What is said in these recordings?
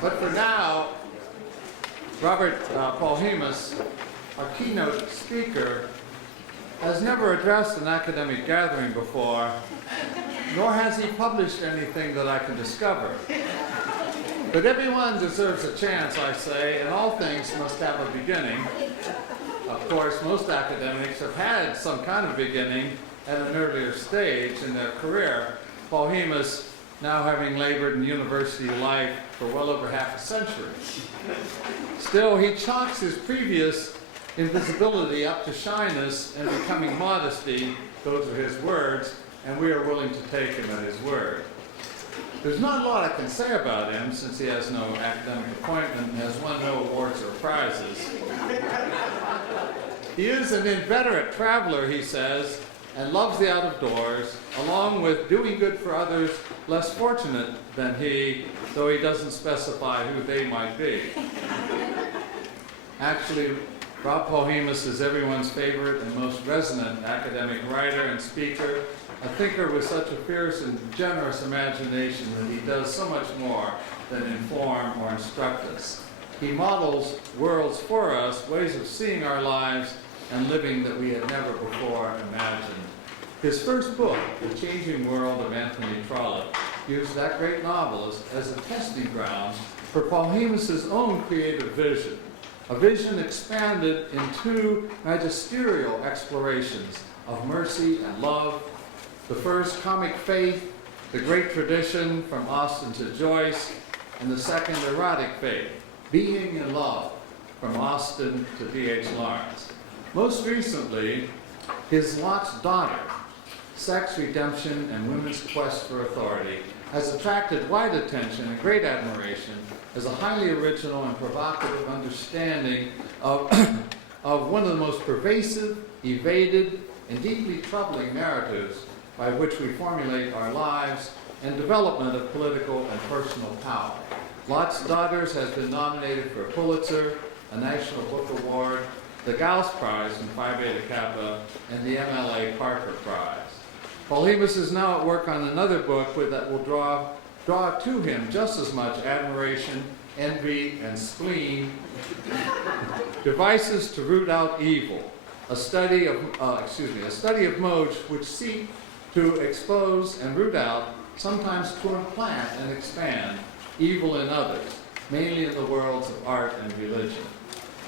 But for now, Robert Polhemus, our keynote speaker, has never addressed an academic gathering before, nor has he published anything that I can discover. But everyone deserves a chance, I say, and all things must have a beginning. Of course, most academics have had some kind of beginning at an earlier stage in their career. Polhemus now having labored in university life for well over half a century. Still, he chalks his previous invisibility up to shyness and becoming modesty. Those are his words, and we are willing to take him at his word. There's not a lot I can say about him since he has no academic appointment and has won no awards or prizes. He is an inveterate traveler, he says, and loves the out of doors, along with doing good for others less fortunate than he, though he doesn't specify who they might be. Actually, Rob Polhemus is everyone's favorite and most resonant academic writer and speaker, a thinker with such a fierce and generous imagination that he does so much more than inform or instruct us. He models worlds for us, ways of seeing our lives and living that we had never before imagined. His first book, The Changing World of Anthony Trollope, used that great novelist as a testing ground for Polhemus's own creative vision, a vision expanded in two magisterial explorations of mercy and love. The first, Comic Faith, the great tradition from Austen to Joyce, and the second, Erotic Faith, Being in Love, from Austen to D.H. Lawrence. Most recently, his Lot's Daughter, Sex, Redemption, and Women's Quest for Authority, has attracted wide attention and great admiration as a highly original and provocative understanding of, of one of the most pervasive, evaded, and deeply troubling narratives by which we formulate our lives and development of political and personal power. Lot's Daughters has been nominated for a Pulitzer, a National Book Award, the Gauss Prize in Phi Beta Kappa, and the MLA Parker Prize. Polhemus is now at work on another book that will draw to him just as much admiration, envy, and spleen. Devices to Root Out Evil, a study of modes which seek to expose and root out, sometimes to implant and expand, evil in others, mainly in the worlds of art and religion.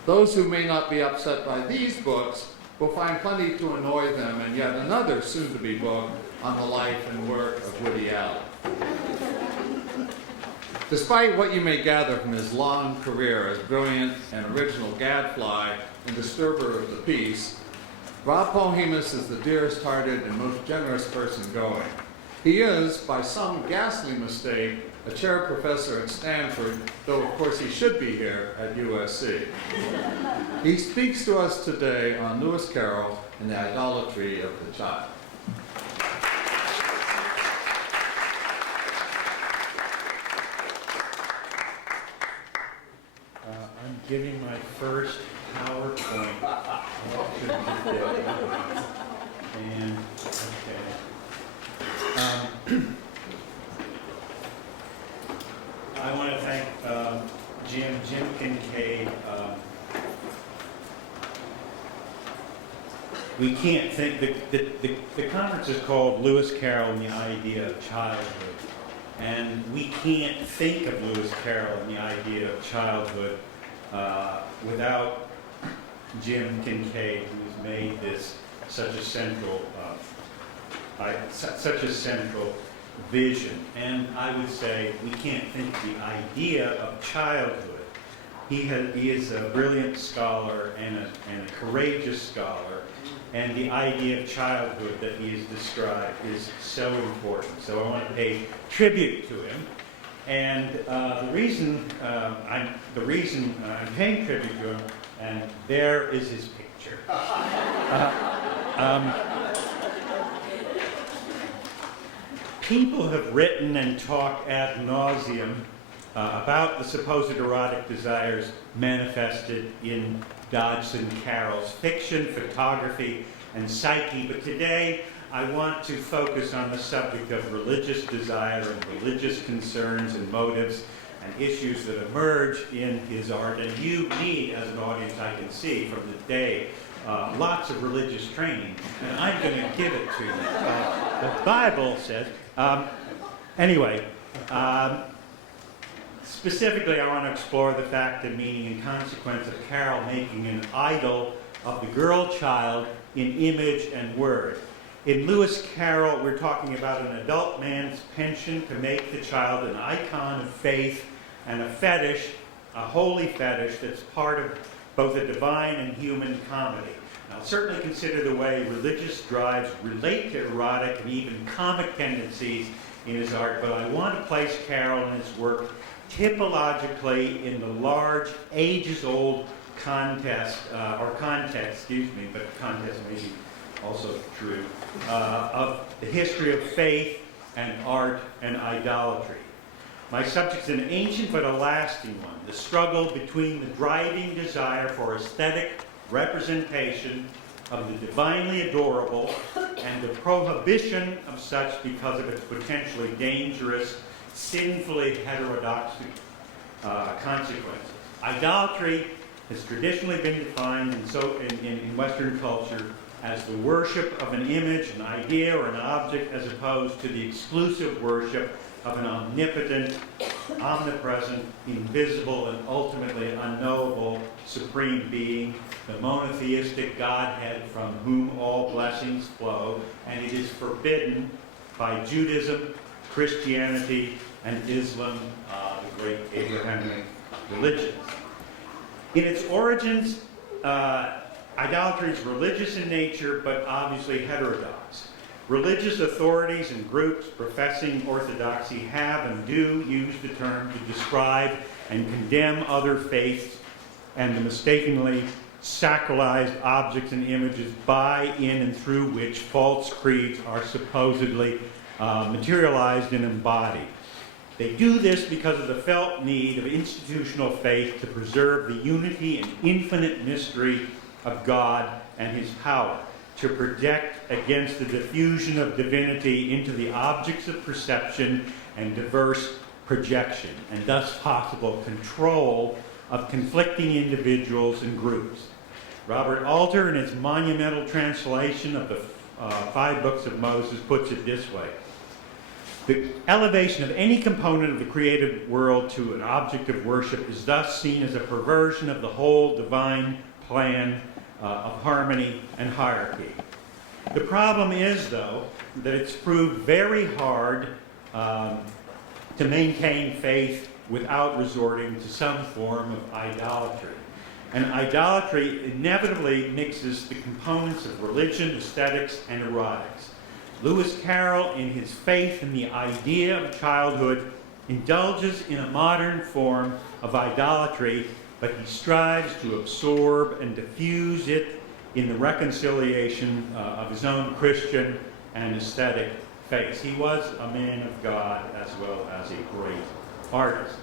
Those who may not be upset by these books will find plenty to annoy them in yet another soon-to-be book on the life and work of Woody Allen. Despite what you may gather from his long career as brilliant and original gadfly and disturber of the peace, Rob Polhemus is the dearest-hearted and most generous person going. He is, by some ghastly mistake, a chair professor at Stanford, though of course he should be here at USC. He speaks to us today on Lewis Carroll and the Idolatry of the Child. I'm giving my first PowerPoint. And, okay. I want to thank Jim Kincaid. We can't think, the conference is called Lewis Carroll and the Idea of Childhood. And we can't think of Lewis Carroll and the idea of childhood without Jim Kincaid, who's made this such a central vision. And I would say we can't think of the idea of childhood. He is a brilliant scholar and a courageous scholar, and the idea of childhood that he has described is so important. So I want to pay tribute to him. And the reason I'm paying tribute to him, and there is his picture. People have written and talked ad nauseum about the supposed erotic desires manifested in Dodson Carroll's fiction, photography, and psyche. But today, I want to focus on the subject of religious desire and religious concerns and motives and issues that emerge in his art. And you need, as an audience, I can see from the day, lots of religious training, and I'm going to give it to you. The Bible says, anyway, specifically I want to explore the fact and meaning and consequence of Carroll making an idol of the girl child in image and word. In Lewis Carroll, we're talking about an adult man's penchant to make the child an icon of faith and a fetish, a holy fetish that's part of both a divine and human comedy. I'll certainly consider the way religious drives relate to erotic and even comic tendencies in his art, but I want to place Carroll and his work typologically in the large, ages-old context, but contest may be also true, of the history of faith and art and idolatry. My subject's an ancient but a lasting one, the struggle between the driving desire for aesthetic representation of the divinely adorable and the prohibition of such because of its potentially dangerous, sinfully heterodox consequences. Idolatry has traditionally been defined in Western culture as the worship of an image, an idea, or an object, as opposed to the exclusive worship of an omnipotent, omnipresent, invisible, and ultimately unknowable supreme being, the monotheistic Godhead from whom all blessings flow, and it is forbidden by Judaism, Christianity, and Islam, the great Abrahamic religions. In its origins, idolatry is religious in nature, but obviously heterodox. Religious authorities and groups professing orthodoxy have and do use the term to describe and condemn other faiths and the mistakenly sacralized objects and images by, in, and through which false creeds are supposedly materialized and embodied. They do this because of the felt need of institutional faith to preserve the unity and infinite mystery of God and his power, to protect against the diffusion of divinity into the objects of perception and diverse projection, and thus possible control of conflicting individuals and groups. Robert Alter, in his monumental translation of the 5 books of Moses, puts it this way: the elevation of any component of the created world to an object of worship is thus seen as a perversion of the whole divine plan of harmony and hierarchy. The problem is, though, that it's proved very hard to maintain faith without resorting to some form of idolatry. And idolatry inevitably mixes the components of religion, aesthetics, and erotics. Lewis Carroll, in his faith in the idea of childhood, indulges in a modern form of idolatry, but he strives to absorb and diffuse it in the reconciliation of his own Christian and aesthetic faith. He was a man of God as well as a great artist.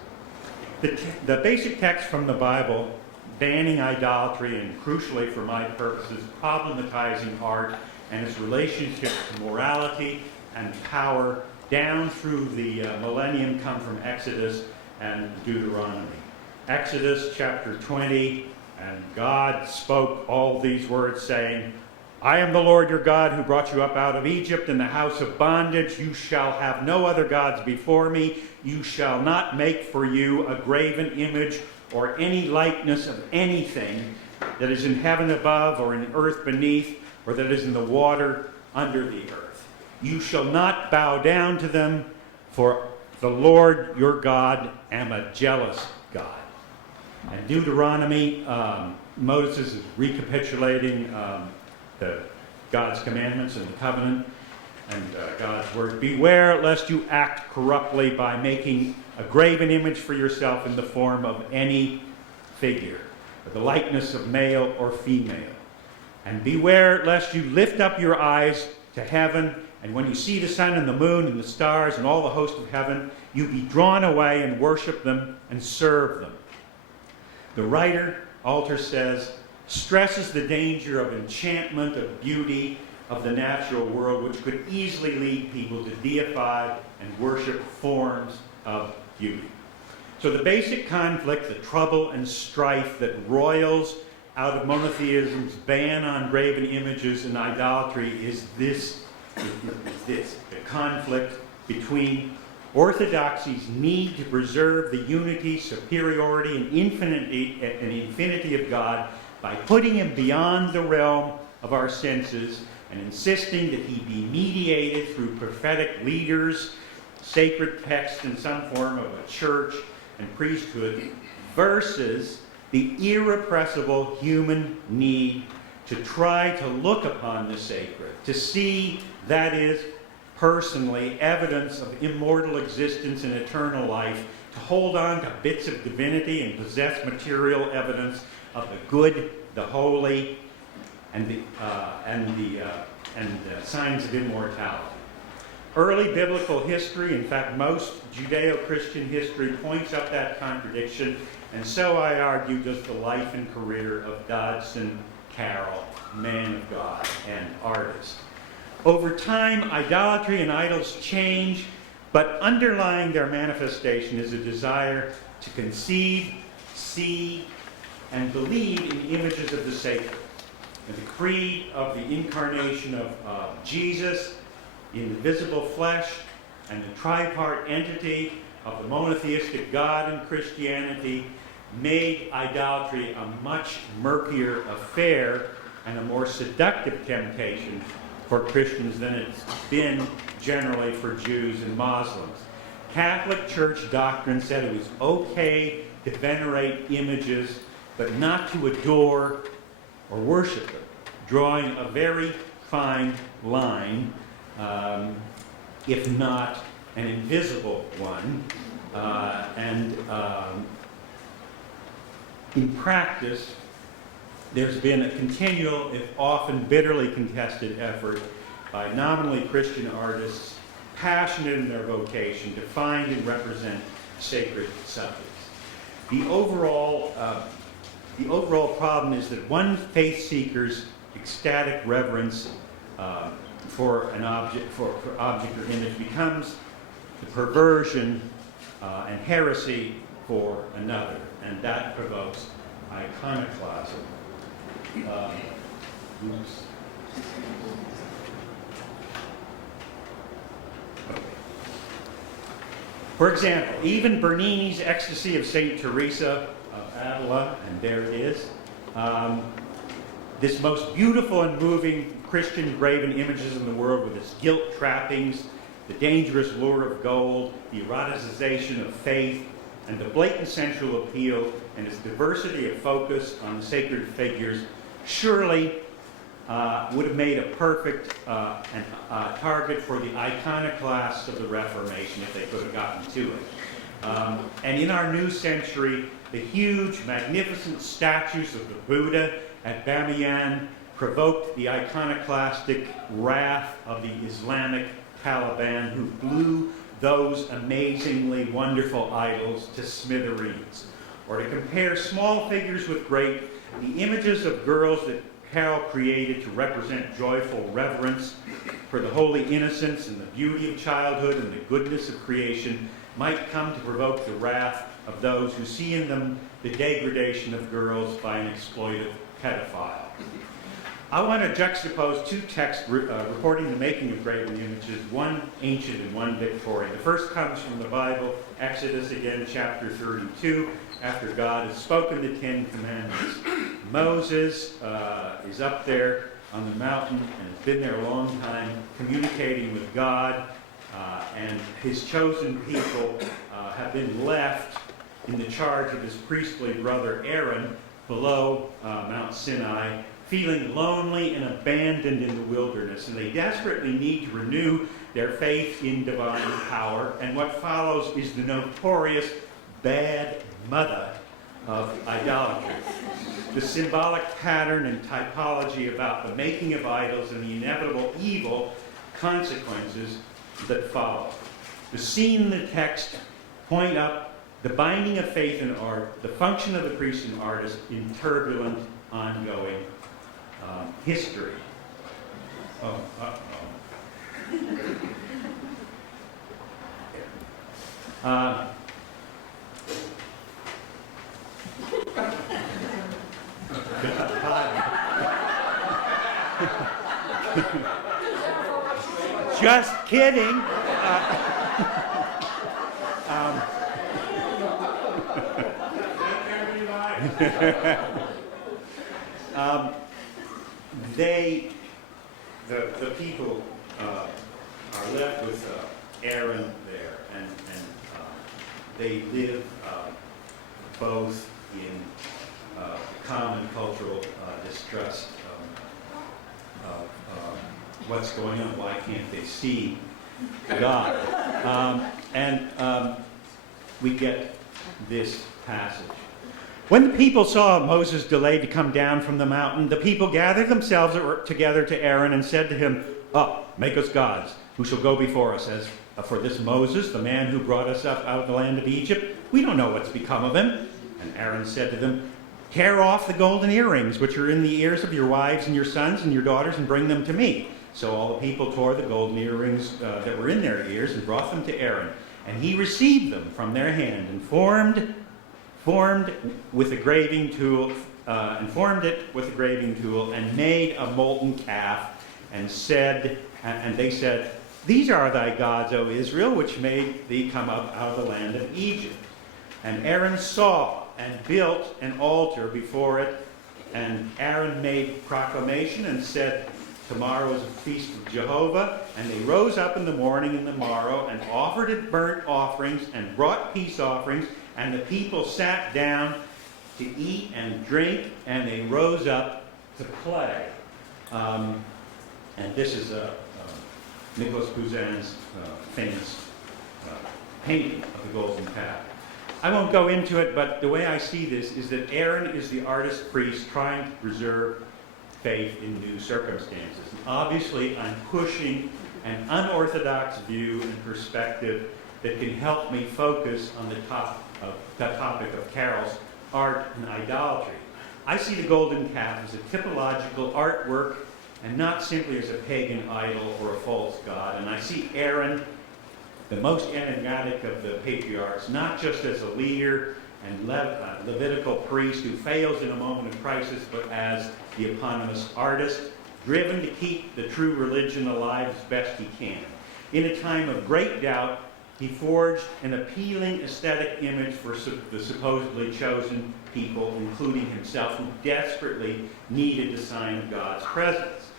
The basic text from the Bible banning idolatry and, crucially for my purposes, problematizing art and its relationship to morality and power down through the millennium come from Exodus and Deuteronomy. Exodus chapter 20, and God spoke all these words, saying, I am the Lord your God who brought you up out of Egypt in the house of bondage. You shall have no other gods before me. You shall not make for you a graven image or any likeness of anything that is in heaven above or in earth beneath or that is in the water under the earth. You shall not bow down to them, for the Lord your God am a jealous God. And Deuteronomy, Moses is recapitulating God's commandments and the covenant and God's word. Beware lest you act corruptly by making a graven image for yourself in the form of any figure, or the likeness of male or female. And beware lest you lift up your eyes to heaven, and when you see the sun and the moon and the stars and all the host of heaven, you be drawn away and worship them and serve them. The writer, Alter says, stresses the danger of enchantment, of beauty, of the natural world, which could easily lead people to deify and worship forms of beauty. So the basic conflict, the trouble and strife that roils out of monotheism's ban on graven images and idolatry is this, the conflict between orthodoxy's need to preserve the unity, superiority, and infinity of God by putting him beyond the realm of our senses and insisting that he be mediated through prophetic leaders, sacred texts in some form of a church and priesthood, versus the irrepressible human need to try to look upon the sacred, to see, that is, personally, evidence of immortal existence and eternal life, to hold on to bits of divinity and possess material evidence of the good, the holy, and the signs of immortality. Early biblical history, in fact, most Judeo-Christian history, points up that contradiction, and so I argue does the life and career of Dodson Carroll, man of God and artist. Over time, idolatry and idols change, but underlying their manifestation is a desire to conceive, see, and believe in images of the sacred. And the creed of the incarnation of Jesus in the visible flesh and the tripart entity of the monotheistic God in Christianity made idolatry a much murkier affair and a more seductive temptation for Christians than it's been generally for Jews and Muslims. Catholic Church doctrine said it was okay to venerate images, but not to adore or worship them, drawing a very fine line, if not an invisible one. In practice, there's been a continual, if often bitterly contested effort by nominally Christian artists passionate in their vocation to find and represent sacred subjects. The overall problem is that one faith seeker's ecstatic reverence for an object, for object or image, becomes the perversion and heresy for another, and that provokes iconoclasm. Oops. For example, even Bernini's Ecstasy of St. Teresa of Avila, and there it is, this most beautiful and moving Christian graven images in the world with its guilt trappings, the dangerous lure of gold, the eroticization of faith, and the blatant sensual appeal, and its diversity of focus on the sacred figures, surely would have made a perfect target for the iconoclasts of the Reformation if they could have gotten to it. And in our new century, the huge, magnificent statues of the Buddha at Bamiyan provoked the iconoclastic wrath of the Islamic Taliban, who blew those amazingly wonderful idols to smithereens. Or to compare small figures with great, the images of girls that Carroll created to represent joyful reverence for the holy innocence and the beauty of childhood and the goodness of creation might come to provoke the wrath of those who see in them the degradation of girls by an exploitive pedophile. I want to juxtapose two texts reporting the making of graven images, one ancient and one Victorian. The first comes from the Bible, Exodus, again, chapter 32, after God has spoken the Ten Commandments. Moses is up there on the mountain and has been there a long time communicating with God, and his chosen people have been left in the charge of his priestly brother Aaron below Mount Sinai, feeling lonely and abandoned in the wilderness, and they desperately need to renew their faith in divine power. And what follows is the notorious bad mother of idolatry. The symbolic pattern and typology about the making of idols and the inevitable evil consequences that follow. The scene and the text point up the binding of faith in art, the function of the priest and artist in turbulent, ongoing history. Oh, Just kidding. The people are left with Aaron there, and they live both in common cultural distrust of what's going on. Why can't they see God? We get this passage. When the people saw Moses delayed to come down from the mountain, the people gathered themselves together to Aaron and said to him, "Up, make us gods, who shall go before us. As for this Moses, the man who brought us up out of the land of Egypt, we don't know what's become of him." And Aaron said to them, "Tear off the golden earrings which are in the ears of your wives and your sons and your daughters and bring them to me." So all the people tore the golden earrings that were in their ears and brought them to Aaron. And he received them from their hand and formed with a graving tool, and made a molten calf, and they said, "These are thy gods, O Israel, which made thee come up out of the land of Egypt." And Aaron saw and built an altar before it, and Aaron made proclamation and said, "Tomorrow is a feast of Jehovah." And they rose up in the morning and the morrow and offered it burnt offerings and brought peace offerings. And the people sat down to eat and drink, and they rose up to play. And this is Nicholas Poussin's famous painting of the golden calf. I won't go into it, but the way I see this is that Aaron is the artist priest trying to preserve faith in new circumstances. And obviously, I'm pushing an unorthodox view and perspective that can help me focus on the topic of Carroll's art and idolatry. I see the golden calf as a typological artwork and not simply as a pagan idol or a false god. And I see Aaron, the most enigmatic of the patriarchs, not just as a leader and Levitical priest who fails in a moment of crisis, but as the eponymous artist, driven to keep the true religion alive as best he can. In a time of great doubt, he forged an appealing aesthetic image for the supposedly chosen people, including himself, who desperately needed the sign of God's presence.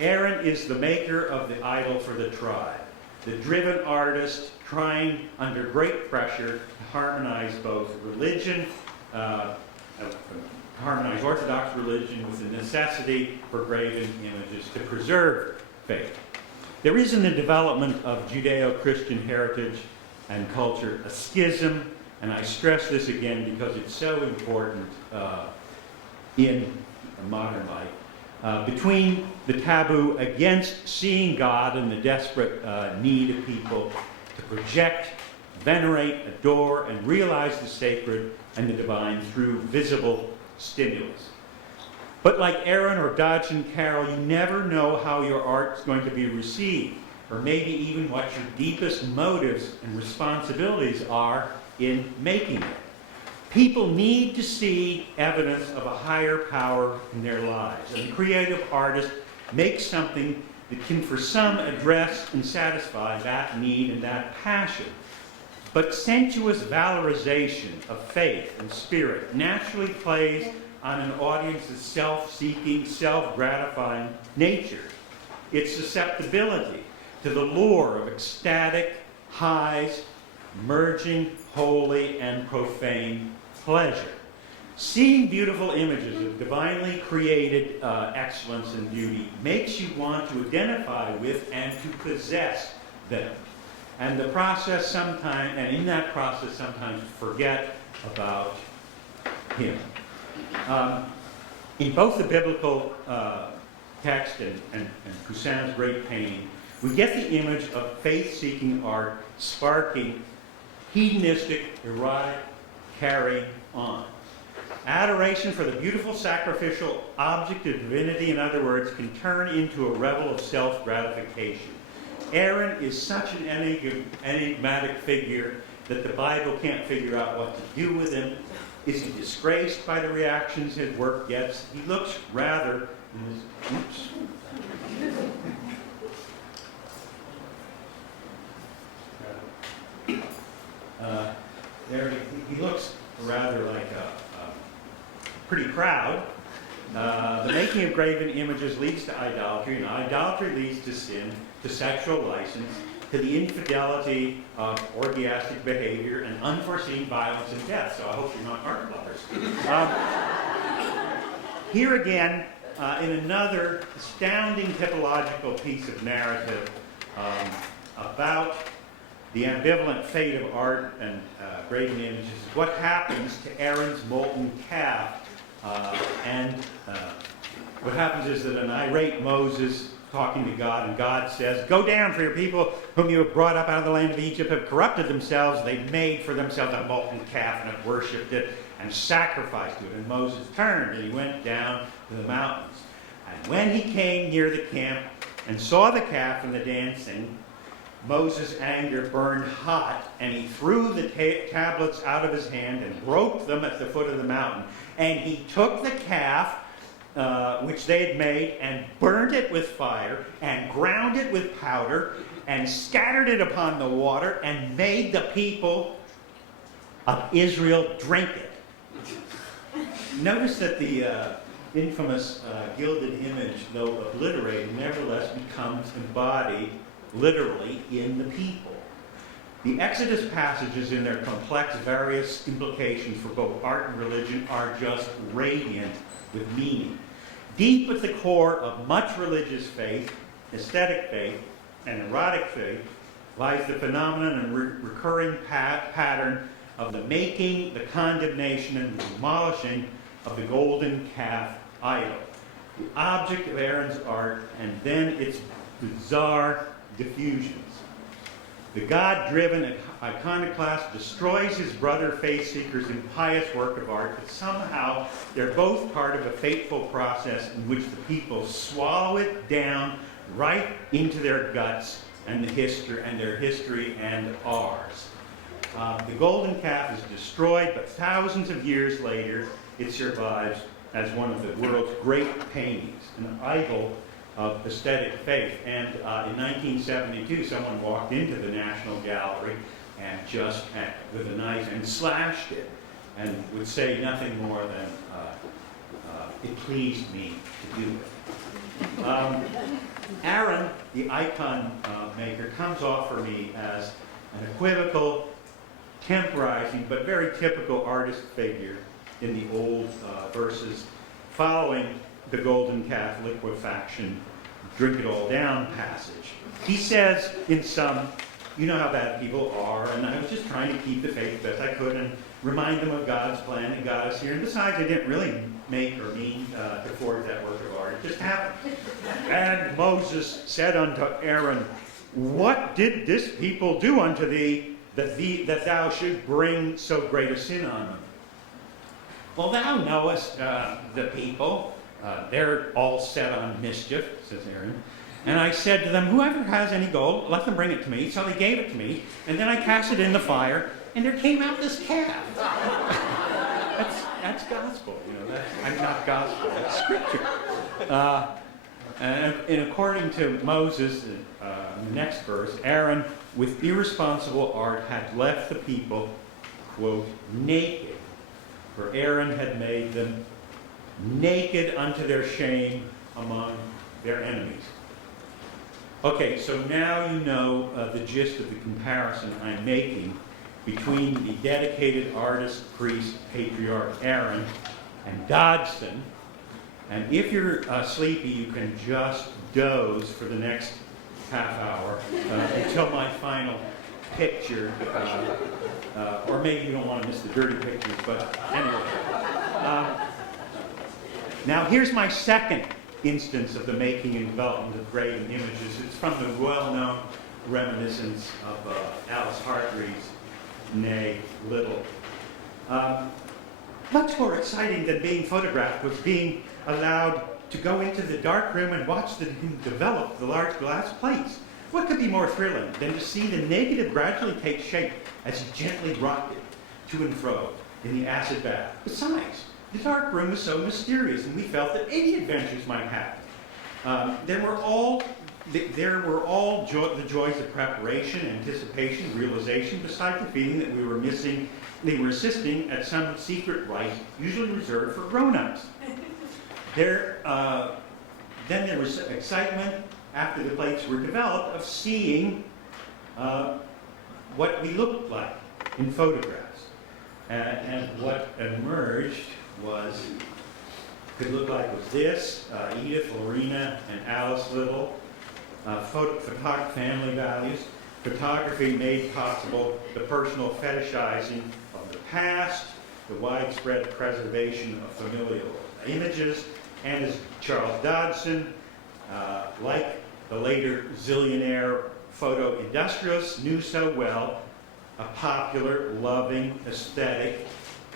Aaron is the maker of the idol for the tribe, the driven artist trying under great pressure to harmonize both religion, harmonize Orthodox religion with the necessity for graven images to preserve faith. There is in the development of Judeo-Christian heritage and culture a schism, and I stress this again because it's so important in modern life, between the taboo against seeing God and the desperate need of people to project, venerate, adore, and realize the sacred and the divine through visible stimulus. But like Aaron or Dodge and Carroll, you never know how your art is going to be received, or maybe even what your deepest motives and responsibilities are in making it. People need to see evidence of a higher power in their lives, and the creative artist makes something that can, for some, address and satisfy that need and that passion. But sensuous valorization of faith and spirit naturally plays on an audience's self-seeking, self-gratifying nature. Its susceptibility to the lure of ecstatic highs, merging holy and profane pleasure. Seeing beautiful images of divinely created excellence and beauty makes you want to identify with and to possess them. And in that process, sometimes forget about him. In both the biblical text and Poussin's great painting, we get the image of faith-seeking art sparking hedonistic, erotic carrying on. Adoration for the beautiful sacrificial object of divinity, in other words, can turn into a revel of self-gratification. Aaron is such an enigmatic figure that the Bible can't figure out what to do with him. Is he disgraced by the reactions his work gets? He looks rather... There he looks rather like pretty proud. The making of graven images leads to idolatry, and idolatry leads to sin, to sexual license, to the infidelity of orgiastic behavior, and unforeseen violence and death. So I hope you're not art lovers. Here again, in another astounding typological piece of narrative about the ambivalent fate of art and graven images, is what happens to Aaron's molten calf. What happens is that an irate Moses talking to God, and God says, "Go down, for your people whom you have brought up out of the land of Egypt have corrupted themselves. They've made for themselves a molten calf and have worshipped it and sacrificed to it." And Moses turned and he went down to the mountains. And when he came near the camp and saw the calf and the dancing, Moses' anger burned hot, and he threw the tablets out of his hand and broke them at the foot of the mountain. And he took the calf, which they had made, and burned it with fire, and ground it with powder, and scattered it upon the water, and made the people of Israel drink it. Notice that the infamous gilded image, though obliterated, nevertheless becomes embodied literally in the people. The Exodus passages, in their complex, various implications for both art and religion, are just radiant with meaning. Deep at the core of much religious faith, aesthetic faith, and erotic faith lies the phenomenon and recurring pattern of the making, the condemnation, and the demolishing of the golden calf idol, the object of Aaron's art, and then its bizarre diffusions. The God-driven iconoclast destroys his brother faith seekers' impious work of art, but somehow they're both part of a fateful process in which the people swallow it down right into their guts and their history and ours. The golden calf is destroyed, but thousands of years later, it survives as one of the world's great paintings, an idol of aesthetic faith. And in 1972, someone walked into the National Gallery and just, with a knife, and slashed it, and would say nothing more than, "It pleased me to do it." Aaron, the icon maker, comes off for me as an equivocal, temporizing, but very typical artist figure in the old verses following the golden calf liquefaction, drink it all down passage. He says in some, "You know how bad people are, and I was just trying to keep the faith best I could and remind them of God's plan that got us here. And besides, I didn't really make or mean to forge that work of art. It just happened." And Moses said unto Aaron, "What did this people do unto thee that thou should bring so great a sin on them?" "Well, thou knowest the people. They're all set on mischief," says Aaron. "And I said to them, whoever has any gold, let them bring it to me." So they gave it to me, and then I cast it in the fire, and there came out this calf. That's gospel, I'm not gospel, that's scripture. And according to Moses, in the next verse, Aaron, with irresponsible art, had left the people, quote, naked, for Aaron had made them naked unto their shame among their enemies. Okay, so now you know the gist of the comparison I'm making between the dedicated artist, priest, patriarch Aaron and Dodgson. And if you're sleepy, you can just doze for the next half hour until my final picture. Or maybe you don't want to miss the dirty pictures, but anyway. Now here's my second instance of the making and development of graven images. It's from the well-known reminiscence of Alice Hargreaves' Nay Little. Much more exciting than being photographed was being allowed to go into the dark room and watch him develop the large glass plates. What could be more thrilling than to see the negative gradually take shape as he gently rocked it to and fro in the acid bath? Besides, the dark room was so mysterious, and we felt that any adventures might happen. There were all there were all the joys of preparation, anticipation, realization, besides the feeling that they were assisting at some secret rite, usually reserved for grown-ups. Then there was excitement after the plates were developed of seeing what we looked like in photographs. And what emerged could look like was this, Edith, Lorena, and Alice Little, family values. Photography made possible the personal fetishizing of the past, the widespread preservation of familial images, and as Charles Dodson, like the later zillionaire photo industrialists, knew so well, a popular, loving, aesthetic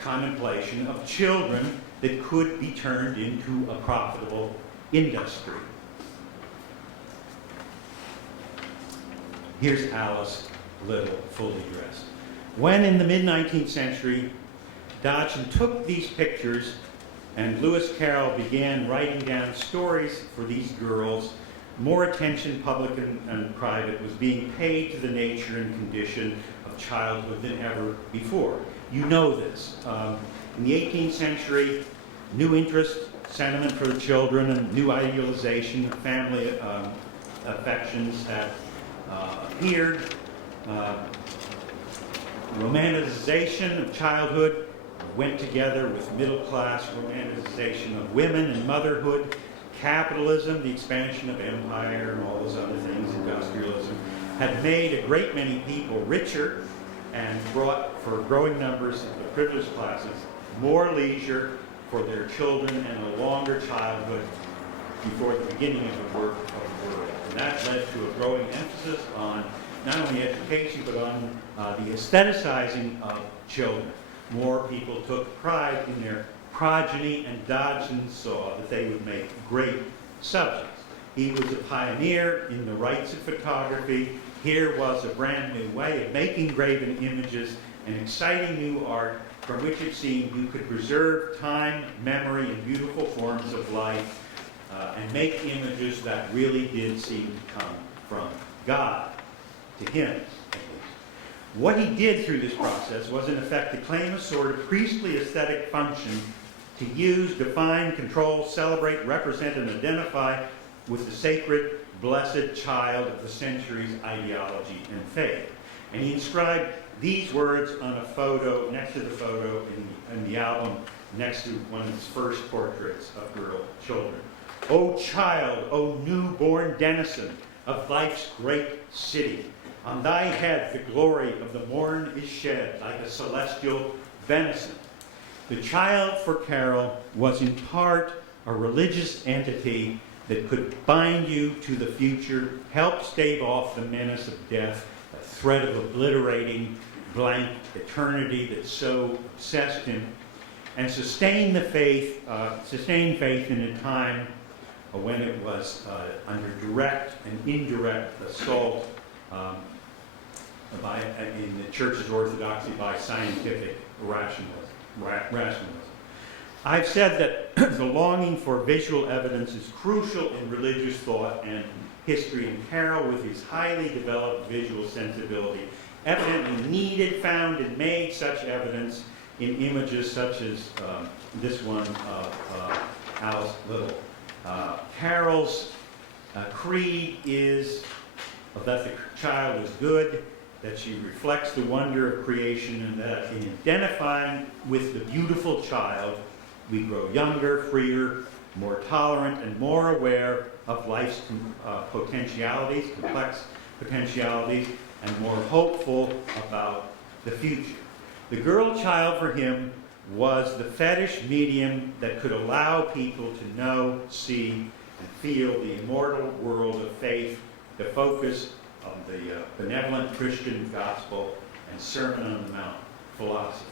contemplation of children that could be turned into a profitable industry. Here's Alice Little, fully dressed. When in the mid-19th century, Dodson took these pictures and Lewis Carroll began writing down stories for these girls, more attention, public and private, was being paid to the nature and condition of childhood than ever before. You know this. In the 18th century, new interest, sentiment for the children, and new idealization of family affections had appeared. Romanticization of childhood went together with middle-class romanticization of women and motherhood, capitalism, the expansion of empire, and all those other things, industrialism, had made a great many people richer and brought, for growing numbers of the privileged classes, more leisure for their children and a longer childhood before the beginning of the work of the world. And that led to a growing emphasis on not only education, but on the aestheticizing of children. More people took pride in their progeny, and Dodson saw that they would make great subjects. He was a pioneer in the rights of photography. Here was a brand new way of making graven images, an exciting new art from which it seemed you could preserve time, memory, and beautiful forms of life, and make images that really did seem to come from God, to him at least. What he did through this process was, in effect, to claim a sort of priestly aesthetic function to use, define, control, celebrate, represent, and identify with the sacred, blessed child of the century's ideology and faith. And he inscribed these words on a photo, next to the photo in the album, next to one of his first portraits of girl children. O child, O newborn denizen of life's great city, on thy head the glory of the morn is shed like a celestial venison. The child for Carroll was in part a religious entity that could bind you to the future, help stave off the menace of death, a threat of obliterating blank eternity that so obsessed him, and sustain faith in a time when it was under direct and indirect assault in the Church's orthodoxy by scientific rationalism. I've said that the longing for visual evidence is crucial in religious thought and history, and Carroll, with his highly developed visual sensibility, evidently needed, found, and made such evidence in images such as this one of Alice Little. Carroll's creed is that the child is good, that she reflects the wonder of creation, and that in identifying with the beautiful child, we grow younger, freer, more tolerant, and more aware of life's potentialities, complex potentialities, and more hopeful about the future. The girl child for him was the fetish medium that could allow people to know, see, and feel the immortal world of faith, the focus of the benevolent Christian gospel and Sermon on the Mount philosophy.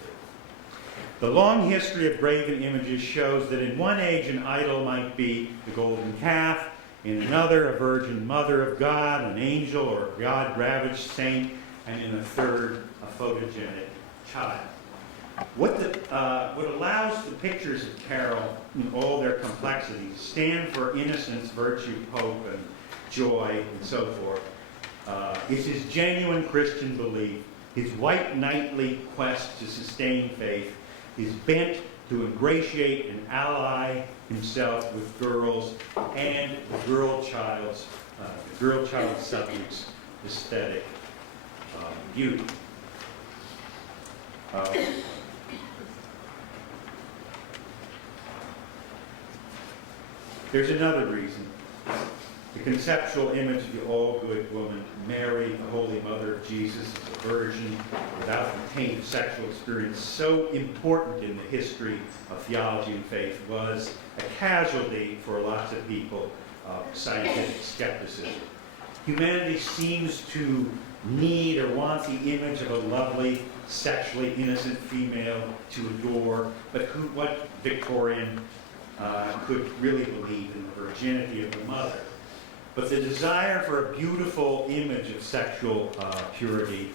The long history of graven images shows that in one age an idol might be the golden calf, in another a virgin mother of God, an angel or a God-ravaged saint, and in a third a photogenic child. What allows the pictures of Carroll, in all their complexity, stand for innocence, virtue, hope, joy, and so forth. It's his genuine Christian belief, his white knightly quest to sustain faith, his bent to ingratiate and ally himself with girls, and the girl child subject's aesthetic beauty. There's another reason. The conceptual image of the all-good woman, Mary, the Holy Mother of Jesus, as a virgin, without the taint of sexual experience, so important in the history of theology and faith, was a casualty for lots of people of scientific skepticism. Humanity seems to need or want the image of a lovely, sexually innocent female to adore, but what Victorian could really believe in the virginity of the mother? But the desire for a beautiful image of sexual purity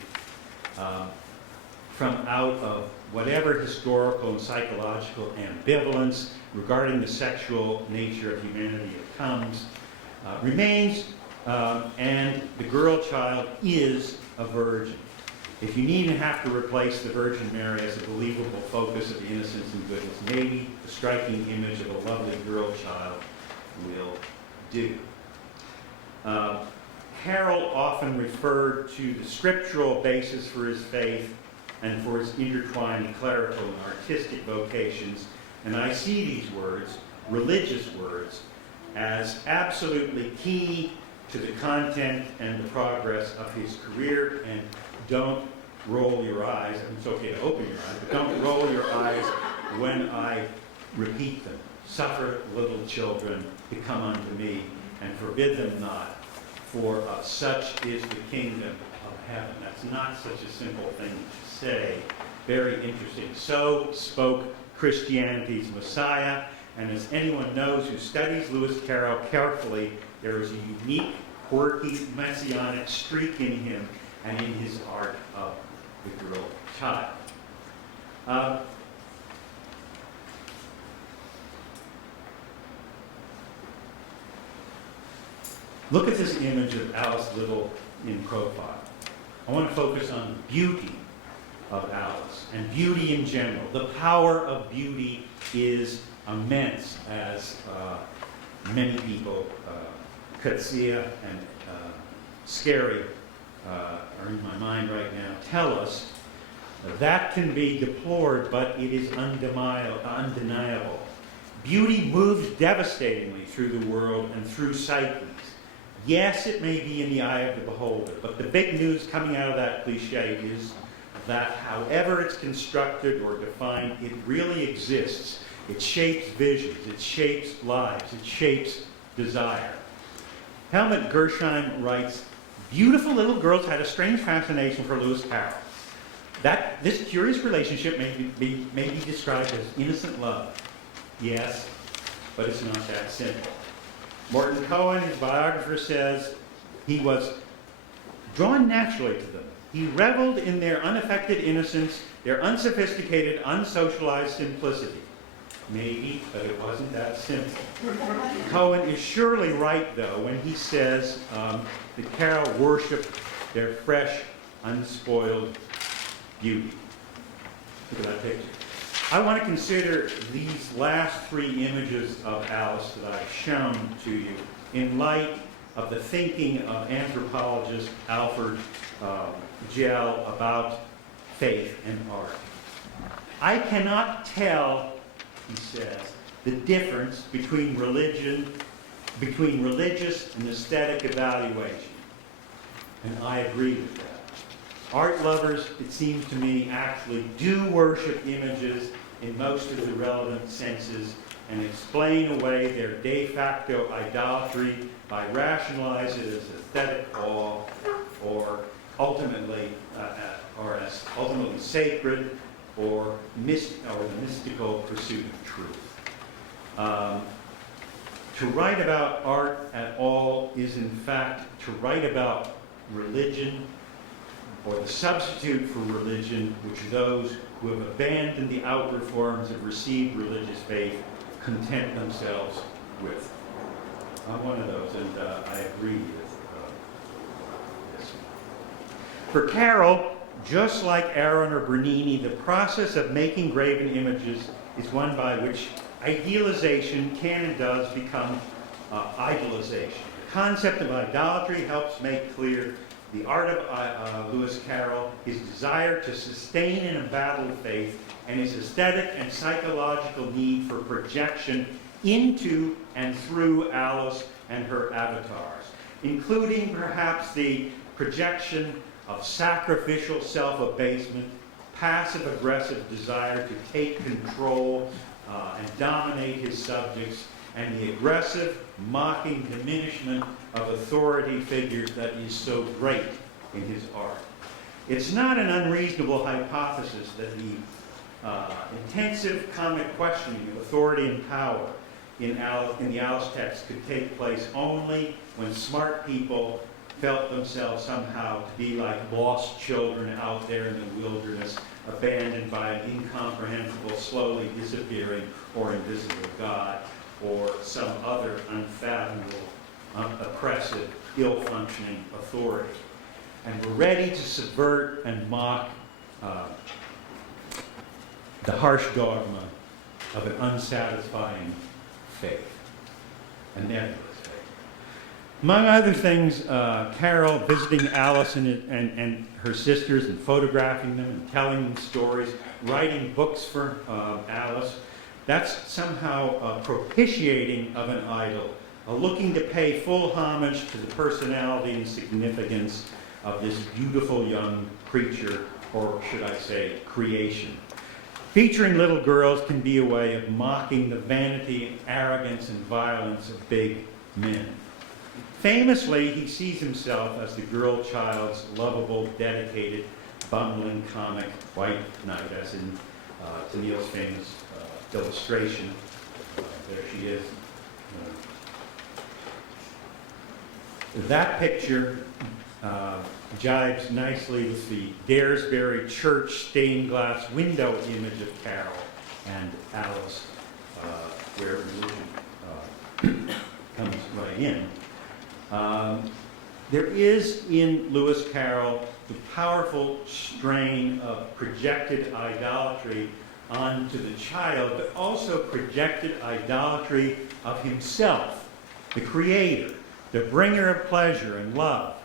from out of whatever historical and psychological ambivalence regarding the sexual nature of humanity it comes, remains, and the girl child is a virgin. If you needn't have to replace the Virgin Mary as a believable focus of innocence and goodness, maybe the striking image of a lovely girl child will do. Carroll often referred to the scriptural basis for his faith and for his intertwined clerical and artistic vocations, and I see these words, religious words, as absolutely key to the content and the progress of his career. And don't roll your eyes. It's okay to open your eyes, but don't roll your eyes when I repeat them. Suffer little children to come unto me, and forbid them not, for such is the kingdom of heaven. That's not such a simple thing to say. Very interesting. So spoke Christianity's Messiah, and as anyone knows who studies Lewis Carroll carefully, there is a unique, quirky, messianic streak in him and in his art of the girl child. Look at this image of Alice Little in profile. I want to focus on the beauty of Alice and beauty in general. The power of beauty is immense, as many people, Katsia and Scary, are in my mind right now, tell us. That can be deplored, but it is undeniable. Beauty moves devastatingly through the world and through psyches. Yes, it may be in the eye of the beholder, but the big news coming out of that cliche is that however it's constructed or defined, it really exists. It shapes visions, it shapes lives, it shapes desire. Helmut Gersheim writes, beautiful little girls had a strange fascination for Lewis Carroll. This curious relationship may be described as innocent love. Yes, but it's not that simple. Morton Cohen, his biographer, says he was drawn naturally to them. He reveled in their unaffected innocence, their unsophisticated, unsocialized simplicity. Maybe, but it wasn't that simple. Cohen is surely right, though, when he says that Carroll worshipped their fresh, unspoiled beauty. Look at that picture. I want to consider these last three images of Alice that I've shown to you in light of the thinking of anthropologist Alfred Gell about faith and art. I cannot tell, he says, the difference between religious and aesthetic evaluation. And I agree with that. Art lovers, it seems to me, actually do worship images in most of the relevant senses and explain away their de facto idolatry by rationalizing it as aesthetic awe or ultimately sacred or the mystical pursuit of truth. To write about art at all is in fact to write about religion, or the substitute for religion, which those who have abandoned the outward forms of received religious faith content themselves with. one of those, and I agree with this. For Carroll, just like Aaron or Bernini, the process of making graven images is one by which idealization can and does become idolization. The concept of idolatry helps make clear the art of Lewis Carroll, his desire to sustain an embattled faith, and his aesthetic and psychological need for projection into and through Alice and her avatars, including perhaps the projection of sacrificial self-abasement, passive-aggressive desire to take control and dominate his subjects, and the aggressive, mocking diminishment of authority figures that is so great in his art. It's not an unreasonable hypothesis that the intensive comic questioning of authority and power in the Alice text could take place only when smart people felt themselves somehow to be like lost children out there in the wilderness, abandoned by an incomprehensible, slowly disappearing or invisible God, or some other unfathomable, oppressive, ill-functioning authority. And we're ready to subvert and mock the harsh dogma of an unsatisfying faith, a nebulous faith. Among other things, Carroll visiting Alice and her sisters and photographing them and telling them stories, writing books for Alice, that's somehow propitiating of an idol, looking to pay full homage to the personality and significance of this beautiful young creature, or should I say, creation. Featuring little girls can be a way of mocking the vanity and arrogance and violence of big men. Famously, he sees himself as the girl child's lovable, dedicated, bumbling comic white knight, as in Tennille's famous illustration. There she is. That picture jibes nicely with the Daresbury Church stained glass window image of Carroll and Alice, where religion comes right in. There is in Lewis Carroll the powerful strain of projected idolatry onto the child, but also projected idolatry of himself, the creator, the bringer of pleasure and love,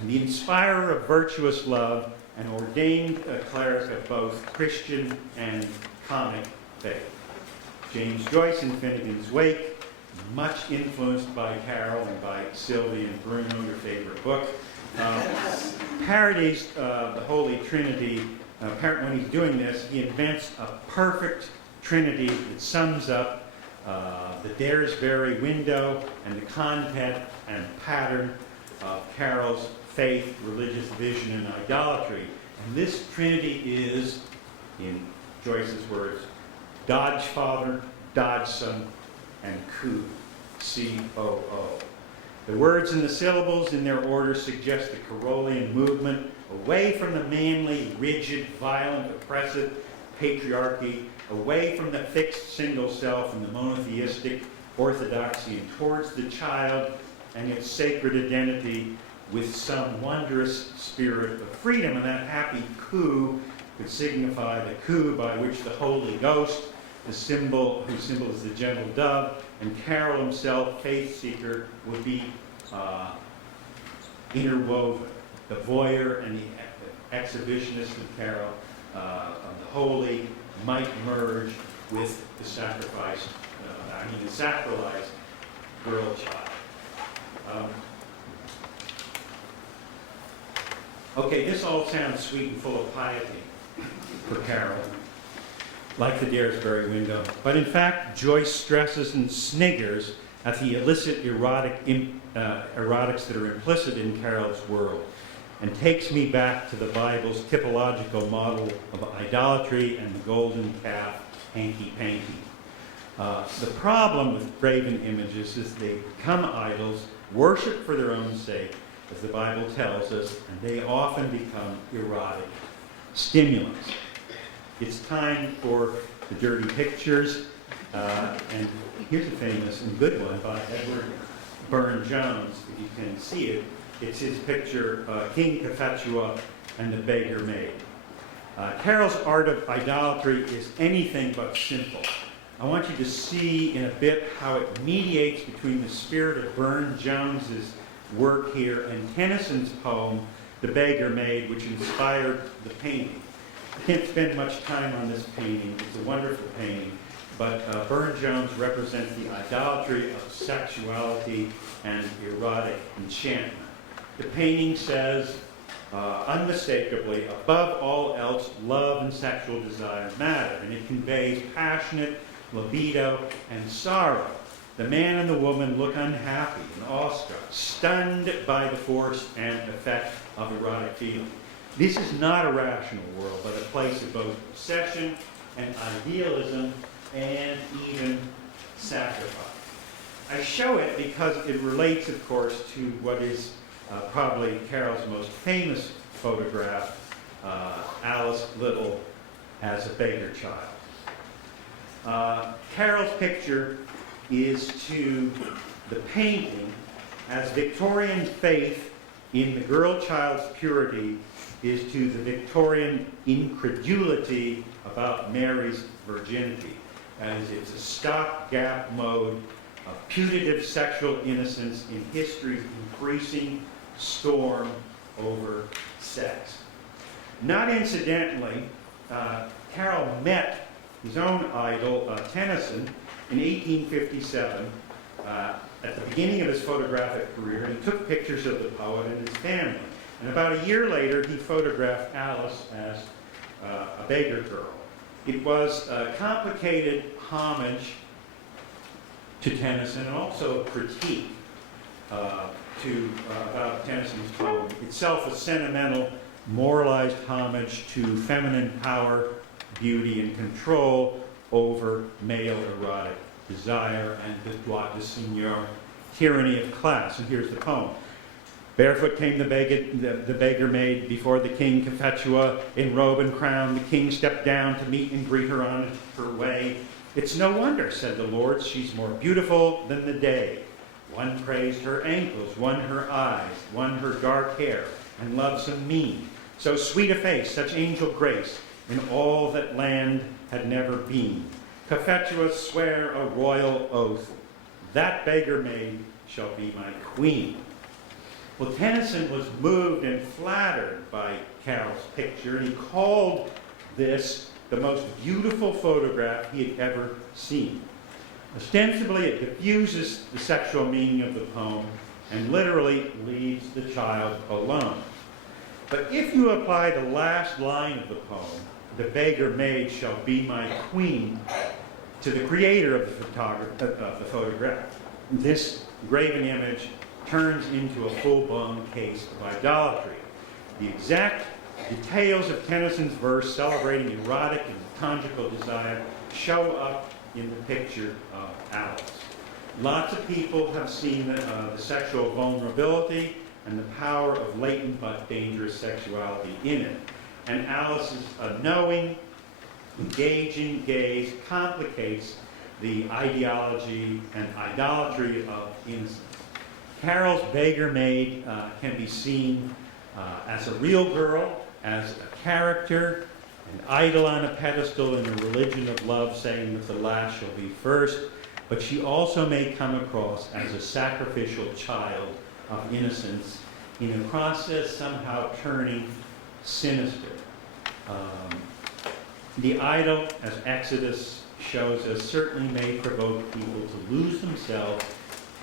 and the inspirer of virtuous love, and ordained cleric of both Christian and comic faith. James Joyce in Finnegan's Wake, much influenced by Carroll and by Sylvie and Bruno, your favorite book, parodies the Holy Trinity. Apparently, when he's doing this, he invents a perfect trinity that sums up the Daresbury window and the content and pattern of Carroll's faith, religious vision, and idolatry. And this trinity is, in Joyce's words, Dodge Father, Dodge Son, and Coup, C-O-O. The words and the syllables in their order suggest the Carrollian movement away from the manly, rigid, violent, oppressive patriarchy, away from the fixed single self and the monotheistic orthodoxy, and towards the child and its sacred identity with some wondrous spirit of freedom. And that happy coup could signify the coup by which the Holy Ghost, whose symbol is the gentle dove, and Carroll himself, faith seeker, would be interwoven. The voyeur and the exhibitionist of Carroll, of the holy, might merge with the sacrificed, the sacralized girl child. Okay, this all sounds sweet and full of piety for Carroll, like the Daresbury window. But in fact, Joyce stresses and sniggers at the illicit erotics that are implicit in Carroll's world, and takes me back to the Bible's typological model of idolatry and the golden calf, hanky-panky. The problem with graven images is they become idols, worshipped for their own sake, as the Bible tells us, and they often become erotic stimulants. It's time for the dirty pictures, and here's a famous and good one by Edward Burne-Jones, if you can see it. It's his picture, King Cophetua and the Beggar Maid. Carroll's art of idolatry is anything but simple. I want you to see in a bit how it mediates between the spirit of Burne-Jones's work here and Tennyson's poem, The Beggar Maid, which inspired the painting. I can't spend much time on this painting. It's a wonderful painting. But Burne-Jones represents the idolatry of sexuality and erotic enchantment. The painting says, unmistakably, above all else, love and sexual desire matter. And it conveys passionate libido and sorrow. The man and the woman look unhappy and awestruck, stunned by the force and effect of erotic feeling. This is not a rational world, but a place of both obsession and idealism and even sacrifice. I show it because it relates, of course, to what is probably Carroll's most famous photograph, Alice Little as a beggar child. Carroll's picture is to the painting as Victorian faith in the girl child's purity is to the Victorian incredulity about Mary's virginity, as it's a stopgap mode of putative sexual innocence in history's increasing storm over sex. Not incidentally, Carroll met his own idol, Tennyson, in 1857, at the beginning of his photographic career, and he took pictures of the poet and his family. And about a year later, he photographed Alice as a beggar girl. It was a complicated homage to Tennyson, and also a critique about Tennyson's poem. Itself a sentimental, moralized homage to feminine power, beauty, and control over male erotic desire and the droit de seigneur, tyranny of class. And here's the poem. Barefoot came the beggar maid before the king Cophetua. In robe and crown, the king stepped down to meet and greet her on her way. It's no wonder, said the Lord, she's more beautiful than the day. One praised her ankles, one her eyes, one her dark hair, and lovesome mien. So sweet a face, such angel grace, in all that land had never been. Cophetua sware a royal oath, that beggar maid shall be my queen. Well, Tennyson was moved and flattered by Carroll's picture, and he called this the most beautiful photograph he had ever seen. Ostensibly, it diffuses the sexual meaning of the poem and literally leaves the child alone. But if you apply the last line of the poem, the beggar maid shall be my queen, to the creator of the photograph, this graven image turns into a full-blown case of idolatry. The exact details of Tennyson's verse celebrating erotic and conjugal desire show up in the picture of Alice. Lots of people have seen the sexual vulnerability and the power of latent but dangerous sexuality in it. And Alice's knowing, engaging gaze complicates the ideology and idolatry of innocence. Carroll's beggar maid can be seen as a real girl, as a character, an idol on a pedestal in a religion of love, saying that the last shall be first, but she also may come across as a sacrificial child of innocence in a process somehow turning sinister. The idol, as Exodus shows us, certainly may provoke people to lose themselves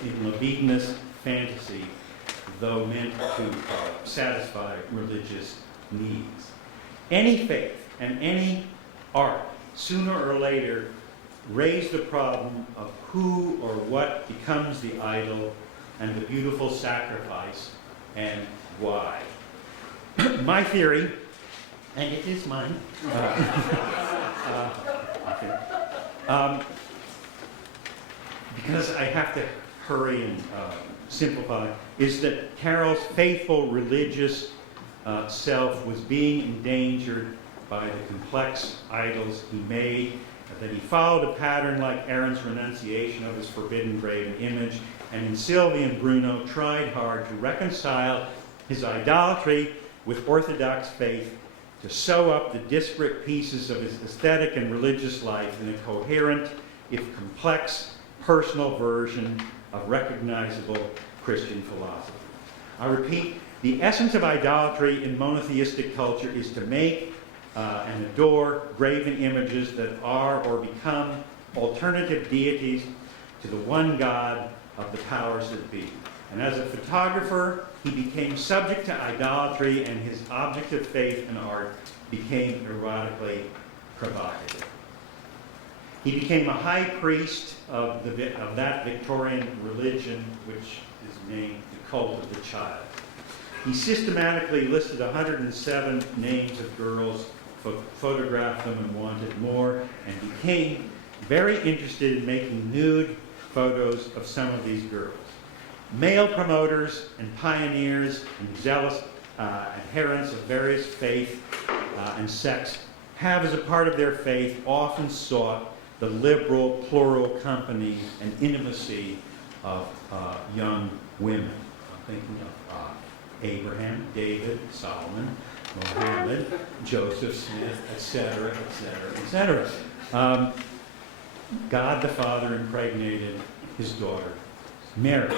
in libidinous fantasy, though meant to satisfy religious needs. Any faith and any art, sooner or later, raise the problem of who or what becomes the idol and the beautiful sacrifice and why. My theory, and it is mine, because I have to hurry and simplify, is that Carroll's faithful religious self was being endangered by the complex idols he made, that he followed a pattern like Aaron's renunciation of his forbidden graven image, and in Sylvian, Bruno tried hard to reconcile his idolatry with Orthodox faith, to sew up the disparate pieces of his aesthetic and religious life in a coherent, if complex, personal version of recognizable Christian philosophy. I repeat, the essence of idolatry in monotheistic culture is to make and adore graven images that are or become alternative deities to the one God of the powers that be. And as a photographer, he became subject to idolatry, and his object of faith and art became erotically provocative. He became a high priest of that Victorian religion, which is named the cult of the child. He systematically listed 107 names of girls, photographed them and wanted more, and became very interested in making nude photos of some of these girls. Male promoters and pioneers and zealous adherents of various faith and sects have, as a part of their faith, often sought the liberal, plural company and intimacy of young women. I'm thinking of Abraham, David, Solomon, Muhammad, Joseph Smith, etc., etc., etc. God the Father impregnated his daughter, Mary.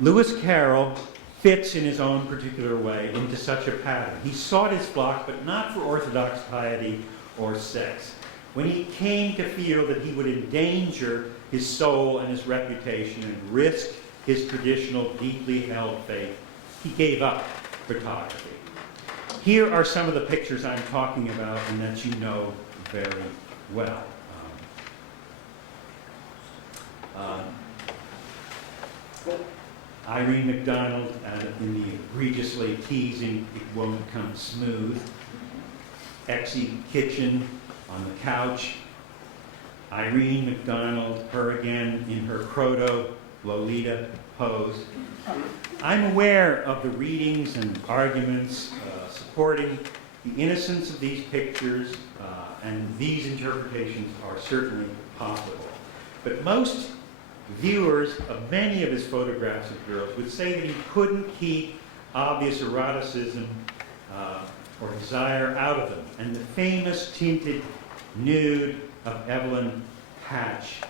Lewis Carroll fits in his own particular way into such a pattern. He sought his flock, but not for orthodox piety or sex. When he came to feel that he would endanger his soul and his reputation and risk his traditional, deeply held faith, he gave up photography. Here are some of the pictures I'm talking about and that you know very well. Irene MacDonald in the egregiously teasing "It Won't Come Smooth." Exie Kitchen on the couch. Irene MacDonald, her again in her proto-Lolita pose. I'm aware of the readings and arguments supporting the innocence of these pictures, and these interpretations are certainly possible. But most viewers of many of his photographs of girls would say that he couldn't keep obvious eroticism or desire out of them. And the famous tinted nude of Evelyn Hatch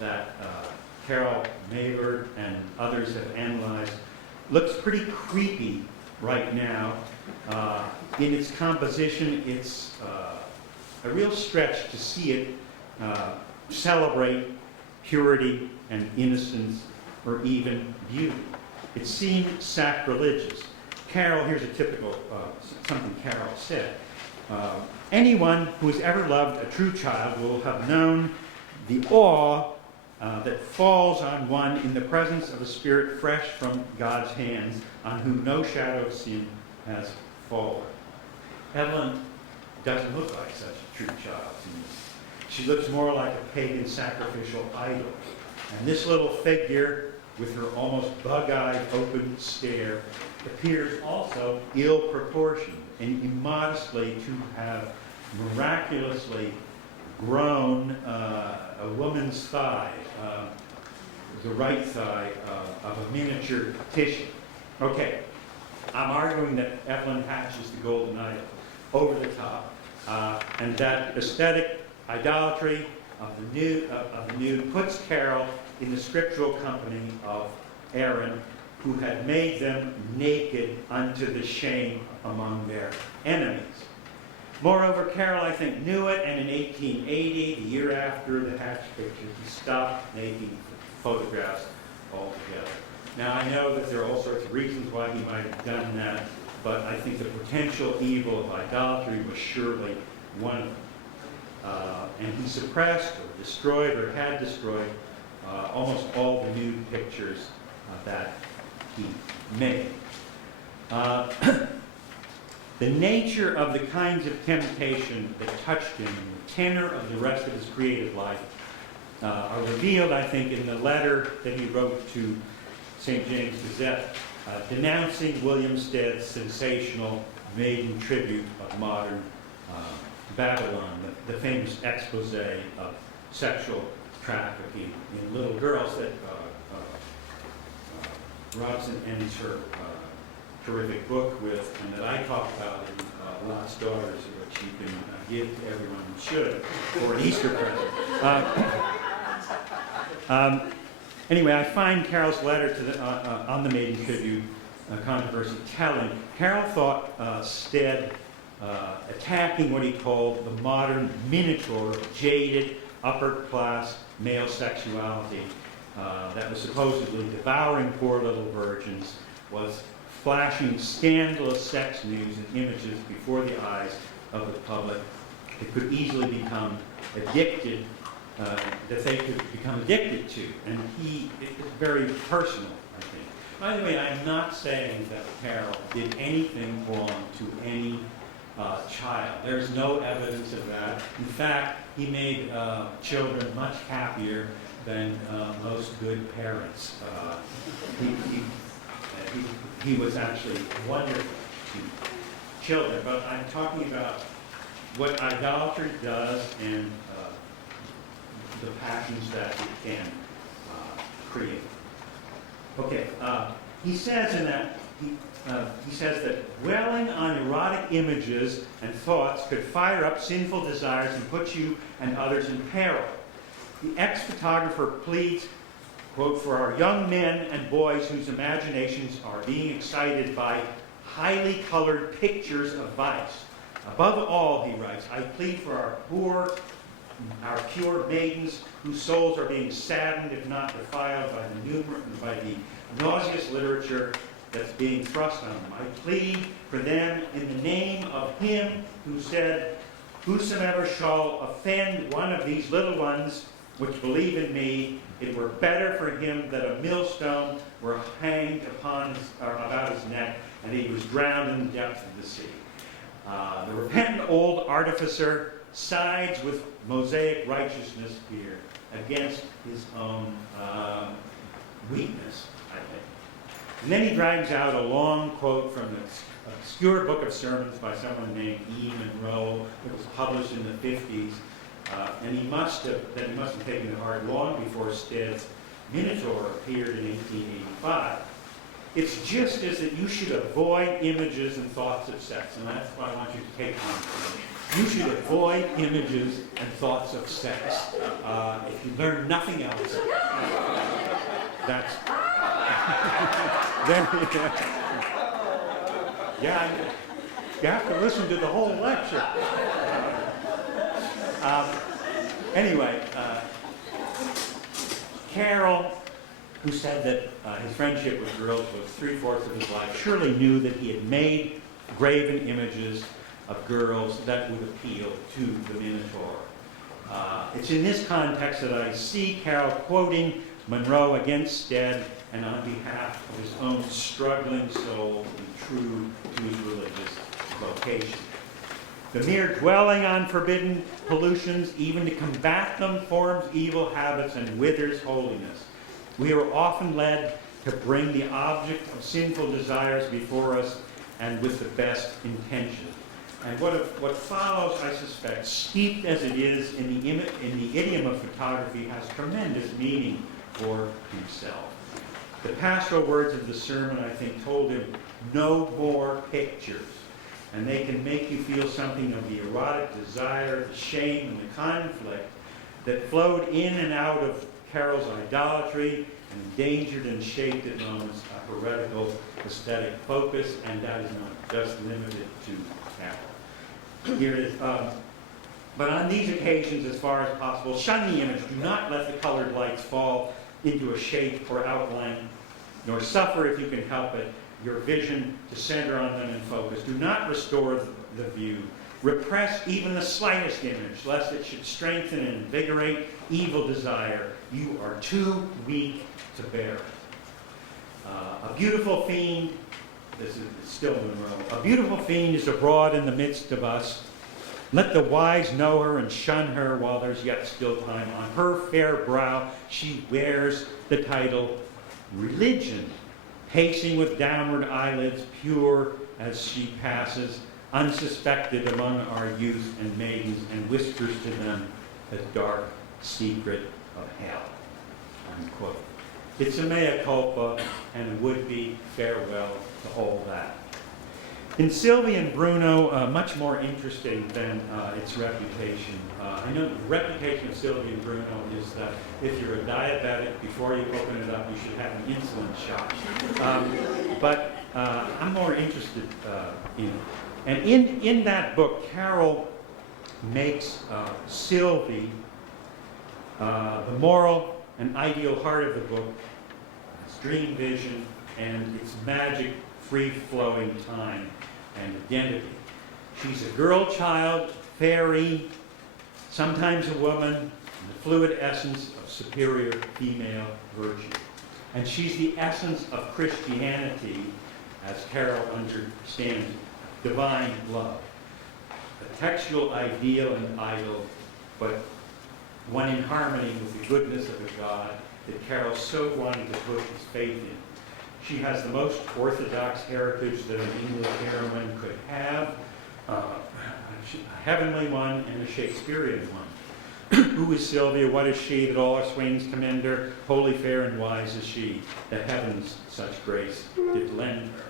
that Carol Maver and others have analyzed looks pretty creepy right now. In its composition, it's a real stretch to see it celebrate purity and innocence, or even beauty. It seemed sacrilegious. Carol, here's a typical, something Carol said. Anyone who has ever loved a true child will have known the awe that falls on one in the presence of a spirit fresh from God's hands, on whom no shadow of sin has fallen. Evelyn doesn't look like such a true child to me. She looks more like a pagan sacrificial idol. And this little figure, with her almost bug-eyed open stare, appears also ill-proportioned and immodestly to have miraculously grown a woman's thigh, the right thigh of a miniature tissue. Okay, I'm arguing that Evelyn Hatch is the golden idol, over the top, and that aesthetic idolatry of the nude puts Carol in the scriptural company of Aaron, who had made them naked unto the shame among their enemies. Moreover, Carroll, I think, knew it, and in 1880, the year after the Hatch picture, he stopped making photographs altogether. Now, I know that there are all sorts of reasons why he might have done that, but I think the potential evil of idolatry was surely one of them. And he suppressed or destroyed or had destroyed almost all the nude pictures that he made. The nature of the kinds of temptation that touched him, the tenor of the rest of his creative life, are revealed, I think, in the letter that he wrote to St. James Gazette, denouncing William Stead's sensational maiden tribute of modern Babylon, the famous expose of sexual trafficking in little girls that Robson ends her terrific book with, and that I talk about in Lost Daughters, which you can give to everyone who should for an Easter present. Anyway, I find Carroll's letter to the, on the maiden tribute controversy telling. Carroll thought Stead attacking what he called the modern minotaur of jaded upper-class male sexuality that was supposedly devouring poor little virgins, was flashing scandalous sex news and images before the eyes of the public. It could easily become addicted, that they could become addicted to. And it's very personal, I think. By the way, I'm not saying that Carroll did anything wrong to any child. There's no evidence of that. In fact, he made children much happier than most good parents. He was actually wonderful to children. But I'm talking about what idolatry does and the passions that it can create. Okay, he says in that, he says that dwelling on erotic images and thoughts could fire up sinful desires and put you and others in peril. The ex-photographer pleads, quote, for our young men and boys whose imaginations are being excited by highly colored pictures of vice. Above all, he writes, I plead for our our pure maidens whose souls are being saddened, if not defiled, by the nauseous literature that's being thrust on them. I plead for them in the name of him who said, whosoever shall offend one of these little ones which believe in me, it were better for him that a millstone were hanged about his neck, and he was drowned in the depths of the sea. The repentant old artificer sides with Mosaic righteousness here against his own weakness, I think. And then he drags out a long quote from the obscure book of sermons by someone named E. Monroe. It was published in the 50s. And he must have taken it hard long before Stead's Minotaur appeared in 1885. It's just as that you should avoid images and thoughts of sex, and that's what I want you to take on from me. You should avoid images and thoughts of sex. If you learn nothing else, that's... yeah, you have to listen to the whole lecture. Anyway, Carroll, who said that his friendship with girls was 3/4 of his life, surely knew that he had made graven images of girls that would appeal to the Minotaur. It's in this context that I see Carroll quoting Monroe against Stead and on behalf of his own struggling soul and true to his religious vocation. The mere dwelling on forbidden pollutions, even to combat them, forms evil habits and withers holiness. We are often led to bring the object of sinful desires before us and with the best intention. And what follows, I suspect, steeped as it is in the idiom of photography, has tremendous meaning for himself. The pastoral words of the sermon, I think, told him, no more pictures. And they can make you feel something of the erotic desire, the shame, and the conflict that flowed in and out of Carroll's idolatry and endangered and shaped at moments a heretical aesthetic focus, and that is not just limited to Carroll. Here it is. But on these occasions, as far as possible, shun the image. Do not let the colored lights fall into a shape or outline, nor suffer, if you can help it, your vision to center on them and focus. Do not restore the view. Repress even the slightest image, lest it should strengthen and invigorate evil desire. You are too weak to bear it. A beautiful fiend, this is still Monroe, a beautiful fiend is abroad in the midst of us. Let the wise know her and shun her while there's yet still time. On her fair brow she wears the title Religion, pacing with downward eyelids, pure as she passes, unsuspected among our youth and maidens, and whispers to them a dark secret of hell, unquote. It's a mea culpa and a would-be farewell to all that. In Sylvie and Bruno, much more interesting than its reputation. I know the reputation of Sylvie and Bruno is that if you're a diabetic, before you open it up, you should have an insulin shot. But I'm more interested in it. And in that book, Carroll makes Sylvie the moral and ideal heart of the book, its dream vision, and its magic, free-flowing time and identity. She's a girl child, fairy, sometimes a woman, and the fluid essence of superior female virtue. And she's the essence of Christianity, as Carroll understands it, divine love. A textual ideal and idol, but one in harmony with the goodness of a God that Carroll so wanted to put his faith in. She has the most orthodox heritage that an English heroine could have, a heavenly one and a Shakespearean one. Who is Sylvia? What is she that all our swains commend her? Holy, fair, and wise is she, that heaven's such grace did lend her.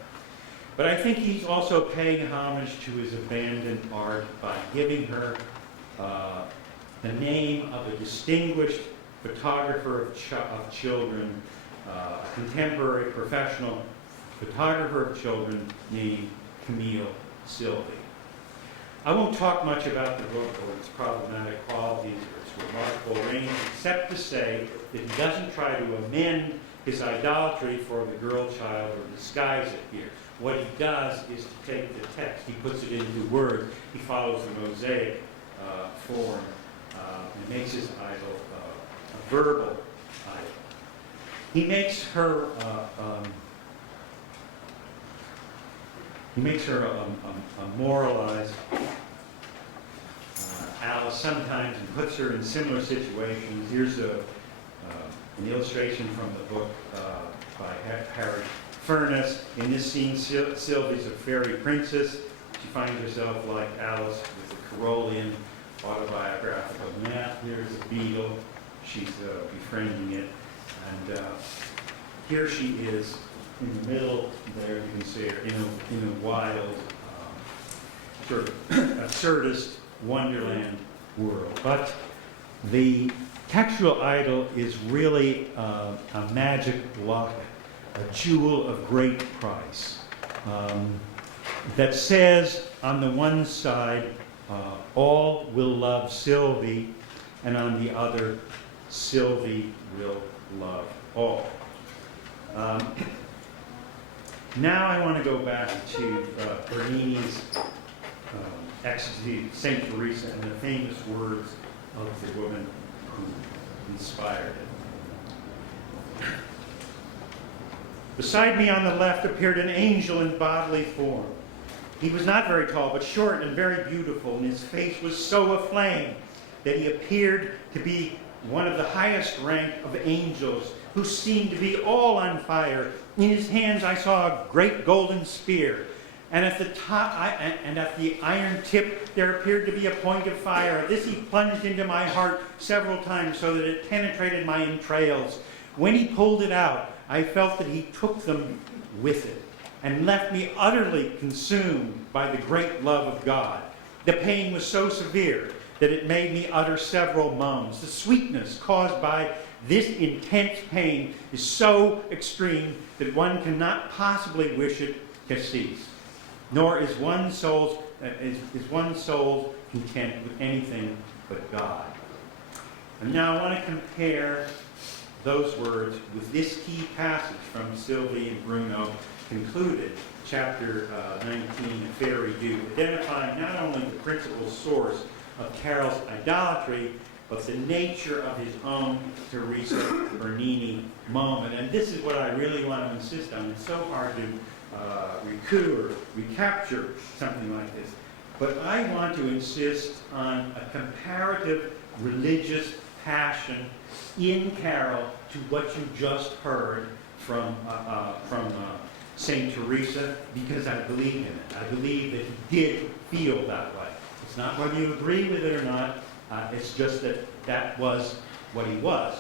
But I think he's also paying homage to his abandoned art by giving her the name of a distinguished photographer of children, a contemporary professional photographer of children named Camille Sylvie. I won't talk much about the book or its problematic qualities or its remarkable range, except to say that he doesn't try to amend his idolatry for the girl child or disguise it here. What he does is to take the text, he puts it into words, he follows the Mosaic form, and makes his idol a verbal idol. He makes her a moralized Alice sometimes, and puts her in similar situations. Here's an illustration from the book by Harry Furness. In this scene, Sylvie's a fairy princess. She finds herself like Alice with a Carrollian autobiographical map. Here's a beetle. She's befriending it. And here she is in the middle there. You can see her in a wild, sort of absurdist wonderland world. But the textual idol is really a magic locket, a jewel of great price, that says on the one side, all will love Sylvie, and on the other, Sylvie will love all. Now I want to go back to Bernini's ecstasy, St. Teresa, and the famous words of the woman who inspired it. Beside me on the left appeared an angel in bodily form. He was not very tall, but short and very beautiful, and his face was so aflame that he appeared to be one of the highest rank of angels, who seemed to be all on fire. In his hands I saw a great golden spear, and at the top, and at the iron tip there appeared to be a point of fire. This he plunged into my heart several times, so that it penetrated my entrails. When he pulled it out, I felt that he took them with it, and left me utterly consumed by the great love of God. The pain was so severe that it made me utter several moans. The sweetness caused by this intense pain is so extreme that one cannot possibly wish it to cease. Nor is one's soul content with anything but God. And now I want to compare those words with this key passage from Sylvie and Bruno, concluded, chapter 19, A Fairy Due, identifying not only the principal source of Carroll's idolatry, but the nature of his own Teresa Bernini moment. And this is what I really want to insist on. It's so hard to recoup or recapture something like this. But I want to insist on a comparative religious passion in Carroll to what you just heard from St. Teresa, because I believe in it. I believe that he did feel that way. It's not whether you agree with it or not. It's just that that was what he was.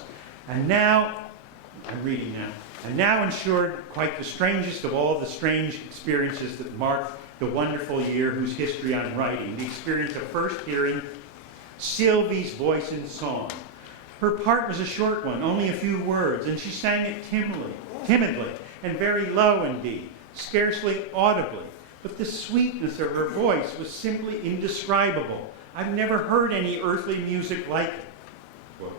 And now, I'm reading now, and now ensured quite the strangest of all the strange experiences that marked the wonderful year whose history I'm writing, the experience of first hearing Sylvie's voice in song. Her part was a short one, only a few words, and she sang it timidly, and very low indeed, scarcely audibly. But the sweetness of her voice was simply indescribable. I've never heard any earthly music like it. Quote,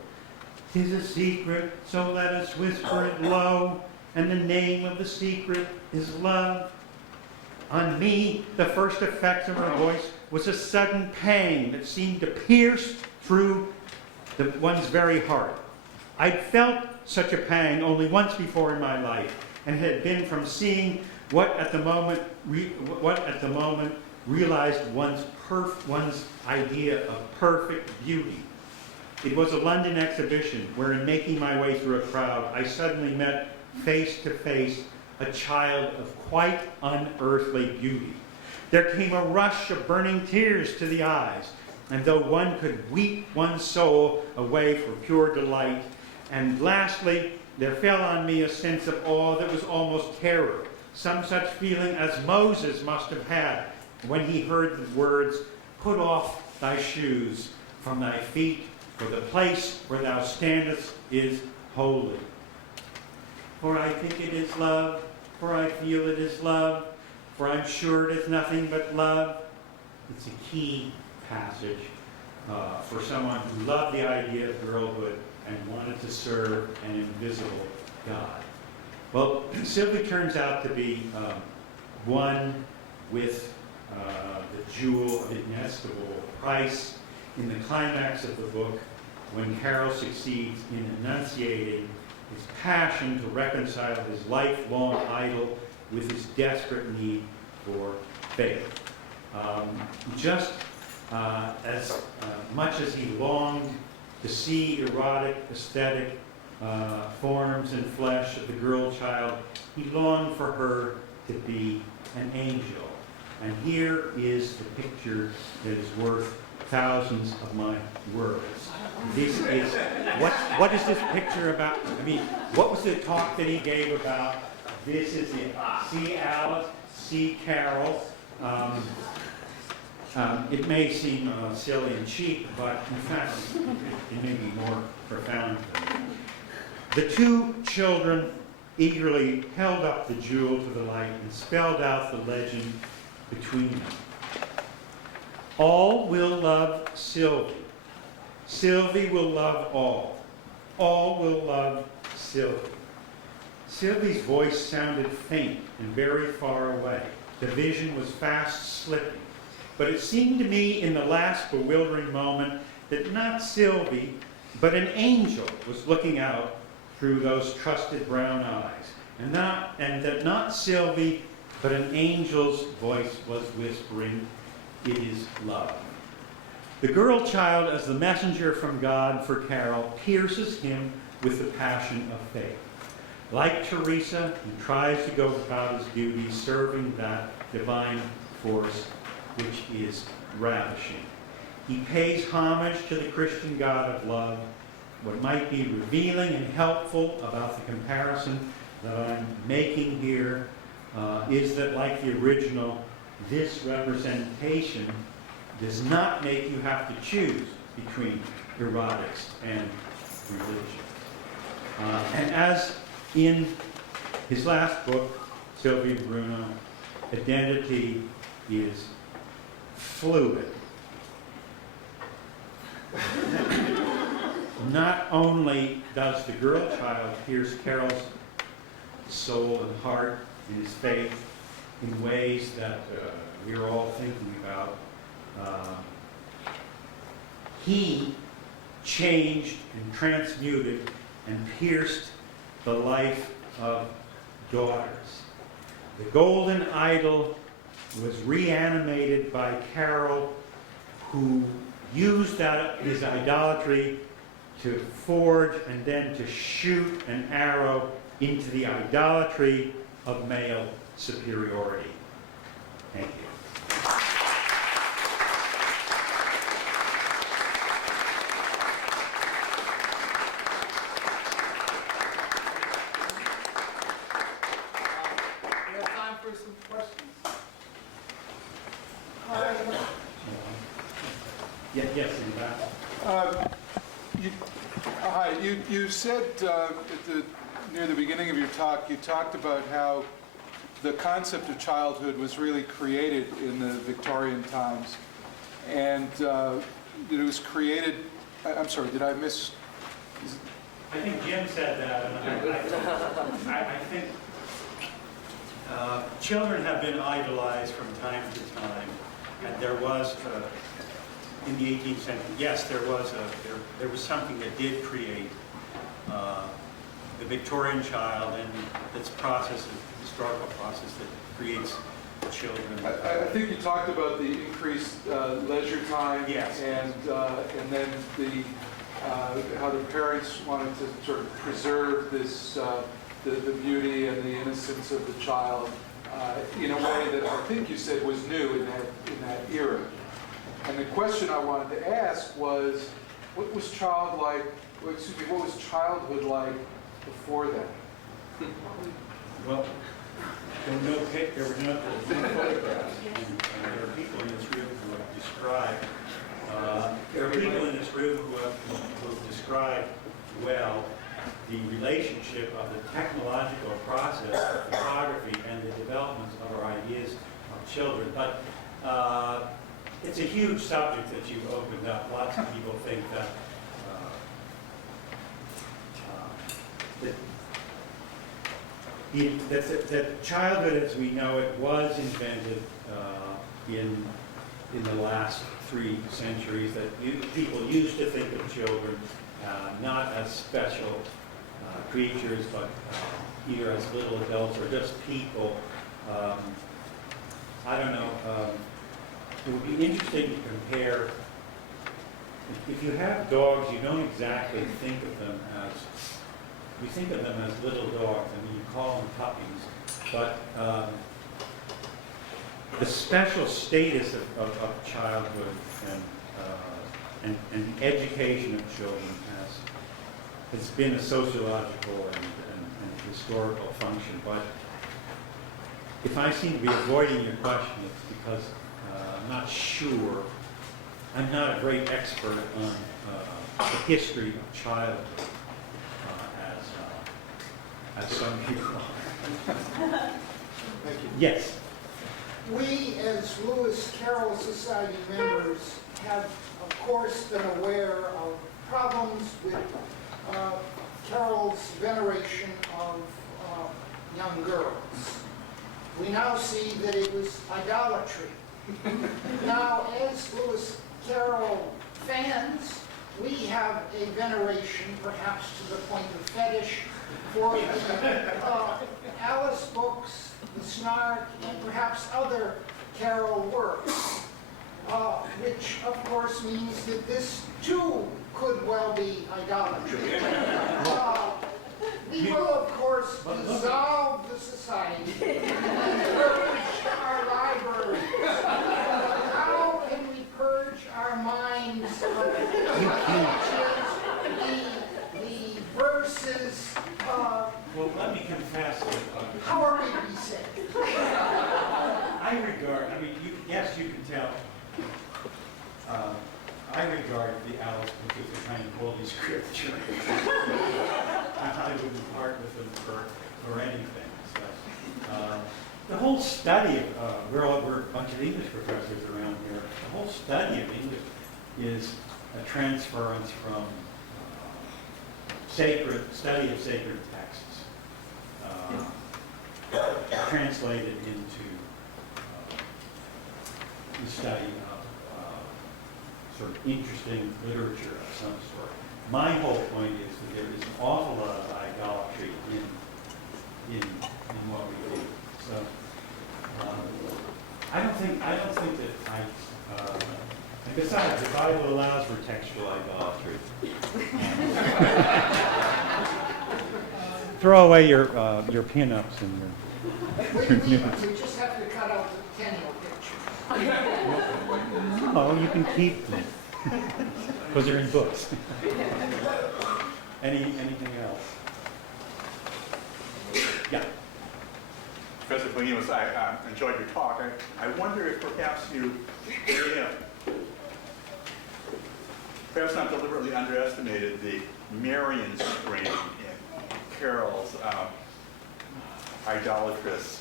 "'Tis a secret, so let us whisper it low, and the name of the secret is love." On me, the first effect of her voice was a sudden pang that seemed to pierce through one's very heart. I'd felt such a pang only once before in my life, and it had been from seeing what at the moment realized one's idea of perfect beauty. It was a London exhibition where, in making my way through a crowd, I suddenly met face to face a child of quite unearthly beauty. There came a rush of burning tears to the eyes, and though one could weep one's soul away for pure delight, and lastly, there fell on me a sense of awe that was almost terror, some such feeling as Moses must have had when he heard the words, "Put off thy shoes from thy feet, for the place where thou standest is holy. For I think it is love, for I feel it is love, for I'm sure it is nothing but love." It's a key passage for someone who loved the idea of girlhood and wanted to serve an invisible God. Well, Sylvie turns out to be one with the jewel of inestimable price. In the climax of the book, when Carroll succeeds in enunciating his passion to reconcile his lifelong idol with his desperate need for faith. Just as much as he longed to see erotic, aesthetic forms and flesh of the girl child, he longed for her to be an angel. And here is the picture that is worth thousands of my words. This is, what is this picture about? I mean, what was the talk that he gave about? This is it. See Alice, see Carol. It may seem silly and cheap, but in fact, it may be more profound than that. The two children eagerly held up the jewel to the light and spelled out the legend between them. All will love Sylvie. Sylvie will love all. All will love Sylvie. Sylvie's voice sounded faint and very far away. The vision was fast slipping. But it seemed to me in the last bewildering moment that not Sylvie, but an angel was looking out through those trusted brown eyes. And that not Sylvie, but an angel's voice was whispering, "It is love." The girl child, as the messenger from God for Carol, pierces him with the passion of faith. Like Teresa, he tries to go about his duty serving that divine force which is ravishing. He pays homage to the Christian God of love. What might be revealing and helpful about the comparison that I'm making here is that, like the original, this representation does not make you have to choose between erotics and religion. And as in his last book, Sylvie and Bruno, identity is fluid. Not only does the girl child pierce Carol's soul and heart in his faith in ways that we're all thinking about, he changed and transmuted and pierced the life of daughters. The golden idol was reanimated by Carroll, who used his idolatry to forge and then to shoot an arrow into the idolatry of male superiority. Thank you. Yes, in fact. Hi, you said near the beginning of your talk, you talked about how the concept of childhood was really created in the Victorian times, and that it was created, I'm sorry, did I miss? I think Jim said that, and I think children have been idolized from time to time, and there was, in the 18th century, yes, there was something that did create the Victorian child, and this process, historical process that creates children. I think you talked about the increased leisure time, Yes. and then how the parents wanted to sort of preserve this the beauty and the innocence of the child in a way that I think you said was new in that era. And the question I wanted to ask was, what was childhood like before that? Well, there were no photographs, and there are people in this room who have described. There are people in this room who have described well the relationship of the technological process of photography and the development of our ideas of children. But it's a huge subject that you've opened up. Lots of people think that that childhood as we know it was invented in the last 3 centuries, that people used to think of children not as special creatures, but either as little adults or just people. I don't know. It would be interesting to compare. If you have dogs, you don't exactly think of them as, you think of them as little dogs. I mean, you call them puppies, but the special status of childhood and the education of children has been a sociological and historical function. But if I seem to be avoiding your question, it's because I'm not sure. I'm not a great expert on the history of childhood as some people are. Thank you. Yes. We, as Lewis Carroll Society members, have, of course, been aware of problems with Carroll's veneration of young girls. We now see that it was idolatry. Now, as Lewis Carroll fans, we have a veneration, perhaps to the point of fetish, for the Alice books, the Snark, and perhaps other Carroll works, which of course means that this too could well be idolatry. We will of course dissolve the society and purge our libraries. How can we purge our minds of the verses? Well, let me confess that How are we to be saved? yes, you can tell. I regard the Alice books as a kind of holy scripture. I wouldn't part with them for anything. So, the whole study of, we're a bunch of English professors around here, the whole study of English is a transference from study of sacred texts, translated into the study of sort of interesting literature of some sort. My whole point is that there is an awful lot of idolatry in what we do. So I don't think that and besides, the Bible allows for textual idolatry. Throw away your pin-ups and your. We just have to cut out the Kenyo picture. Oh, you can keep them because they're in books. Anything else? Yeah. Professor Polhemus, I enjoyed your talk. I wonder if perhaps you may have underestimated the Marian strain in Carroll's idolatrous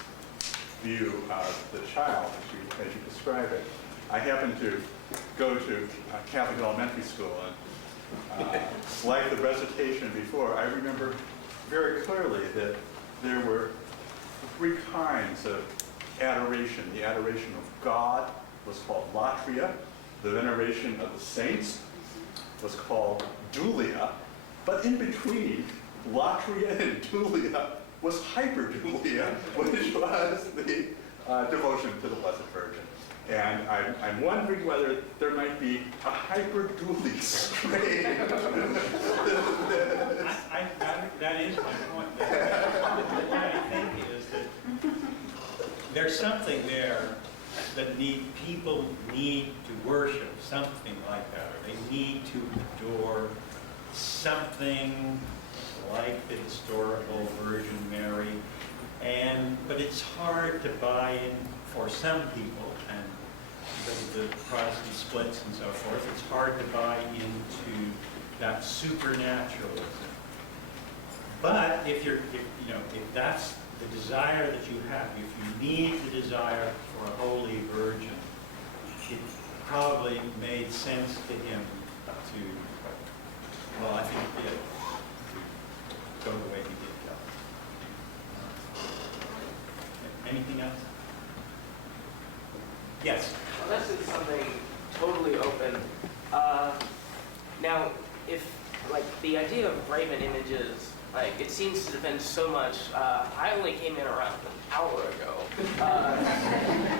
view of the child, as you describe it. I happened to go to Catholic elementary school, and like the recitation before, I remember very clearly that there were three kinds of adoration. The adoration of God was called latria. The veneration of the saints was called dulia. But in between latria and dulia was hyperdulia, which was the devotion to the Blessed Virgin. And I'm wondering whether there might be a hyperduly strain. That is my point. What I think is that there's something there that people need to worship something like that, or they need to adore something like the historical Virgin Mary, but it's hard to buy in for some people, and because of the Protestant splits and so forth, it's hard to buy into that supernaturalism. But if that's the desire that you have, if you need the desire for a holy virgin, it probably made sense to him to, well, I think it did, to go the way he did go. Anything else? Yes? Unless it's something totally open. Now, if, like, the idea of graven images, like, it seems to depend so much. I only came in around an hour ago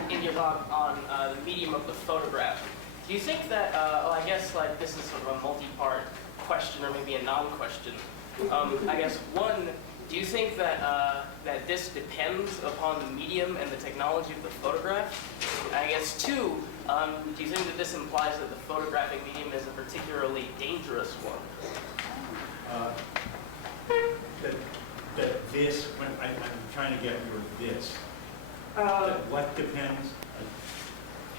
in your talk on the medium of the photograph. Do you think that, well, I guess, like, this is sort of a multi-part question, or maybe a non-question. I guess, one, do you think that that this depends upon the medium and the technology of the photograph? And I guess, two, do you think that this implies that the photographic medium is a particularly dangerous one? That this, when I'm trying to get your this, that what depends?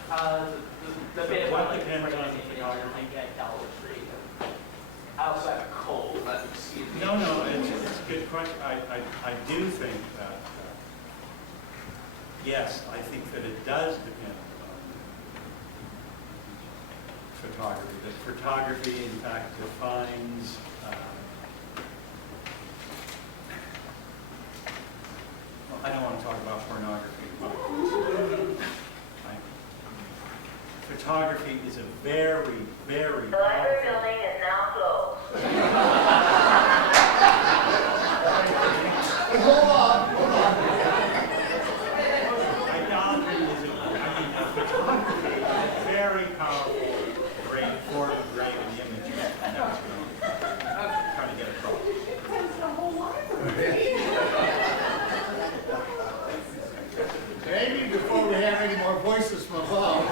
The bit What about, like, depends on the photography? like idolatry, outside of cold, excuse me. No, it's a good question. I do think that, yes, I think that it does depend on photography. That photography, in fact, defines well, I don't want to talk about pornography, but photography is a very, very The library building is now closed. Idolatry is photography is a very powerful, great form of graven image. And that's what I'm trying to get across. Maybe before we have any more voices from above,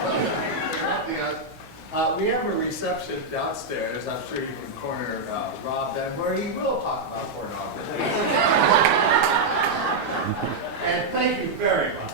we have a reception downstairs. I'm sure you can corner Rob then, where he will talk about pornography. And thank you very much.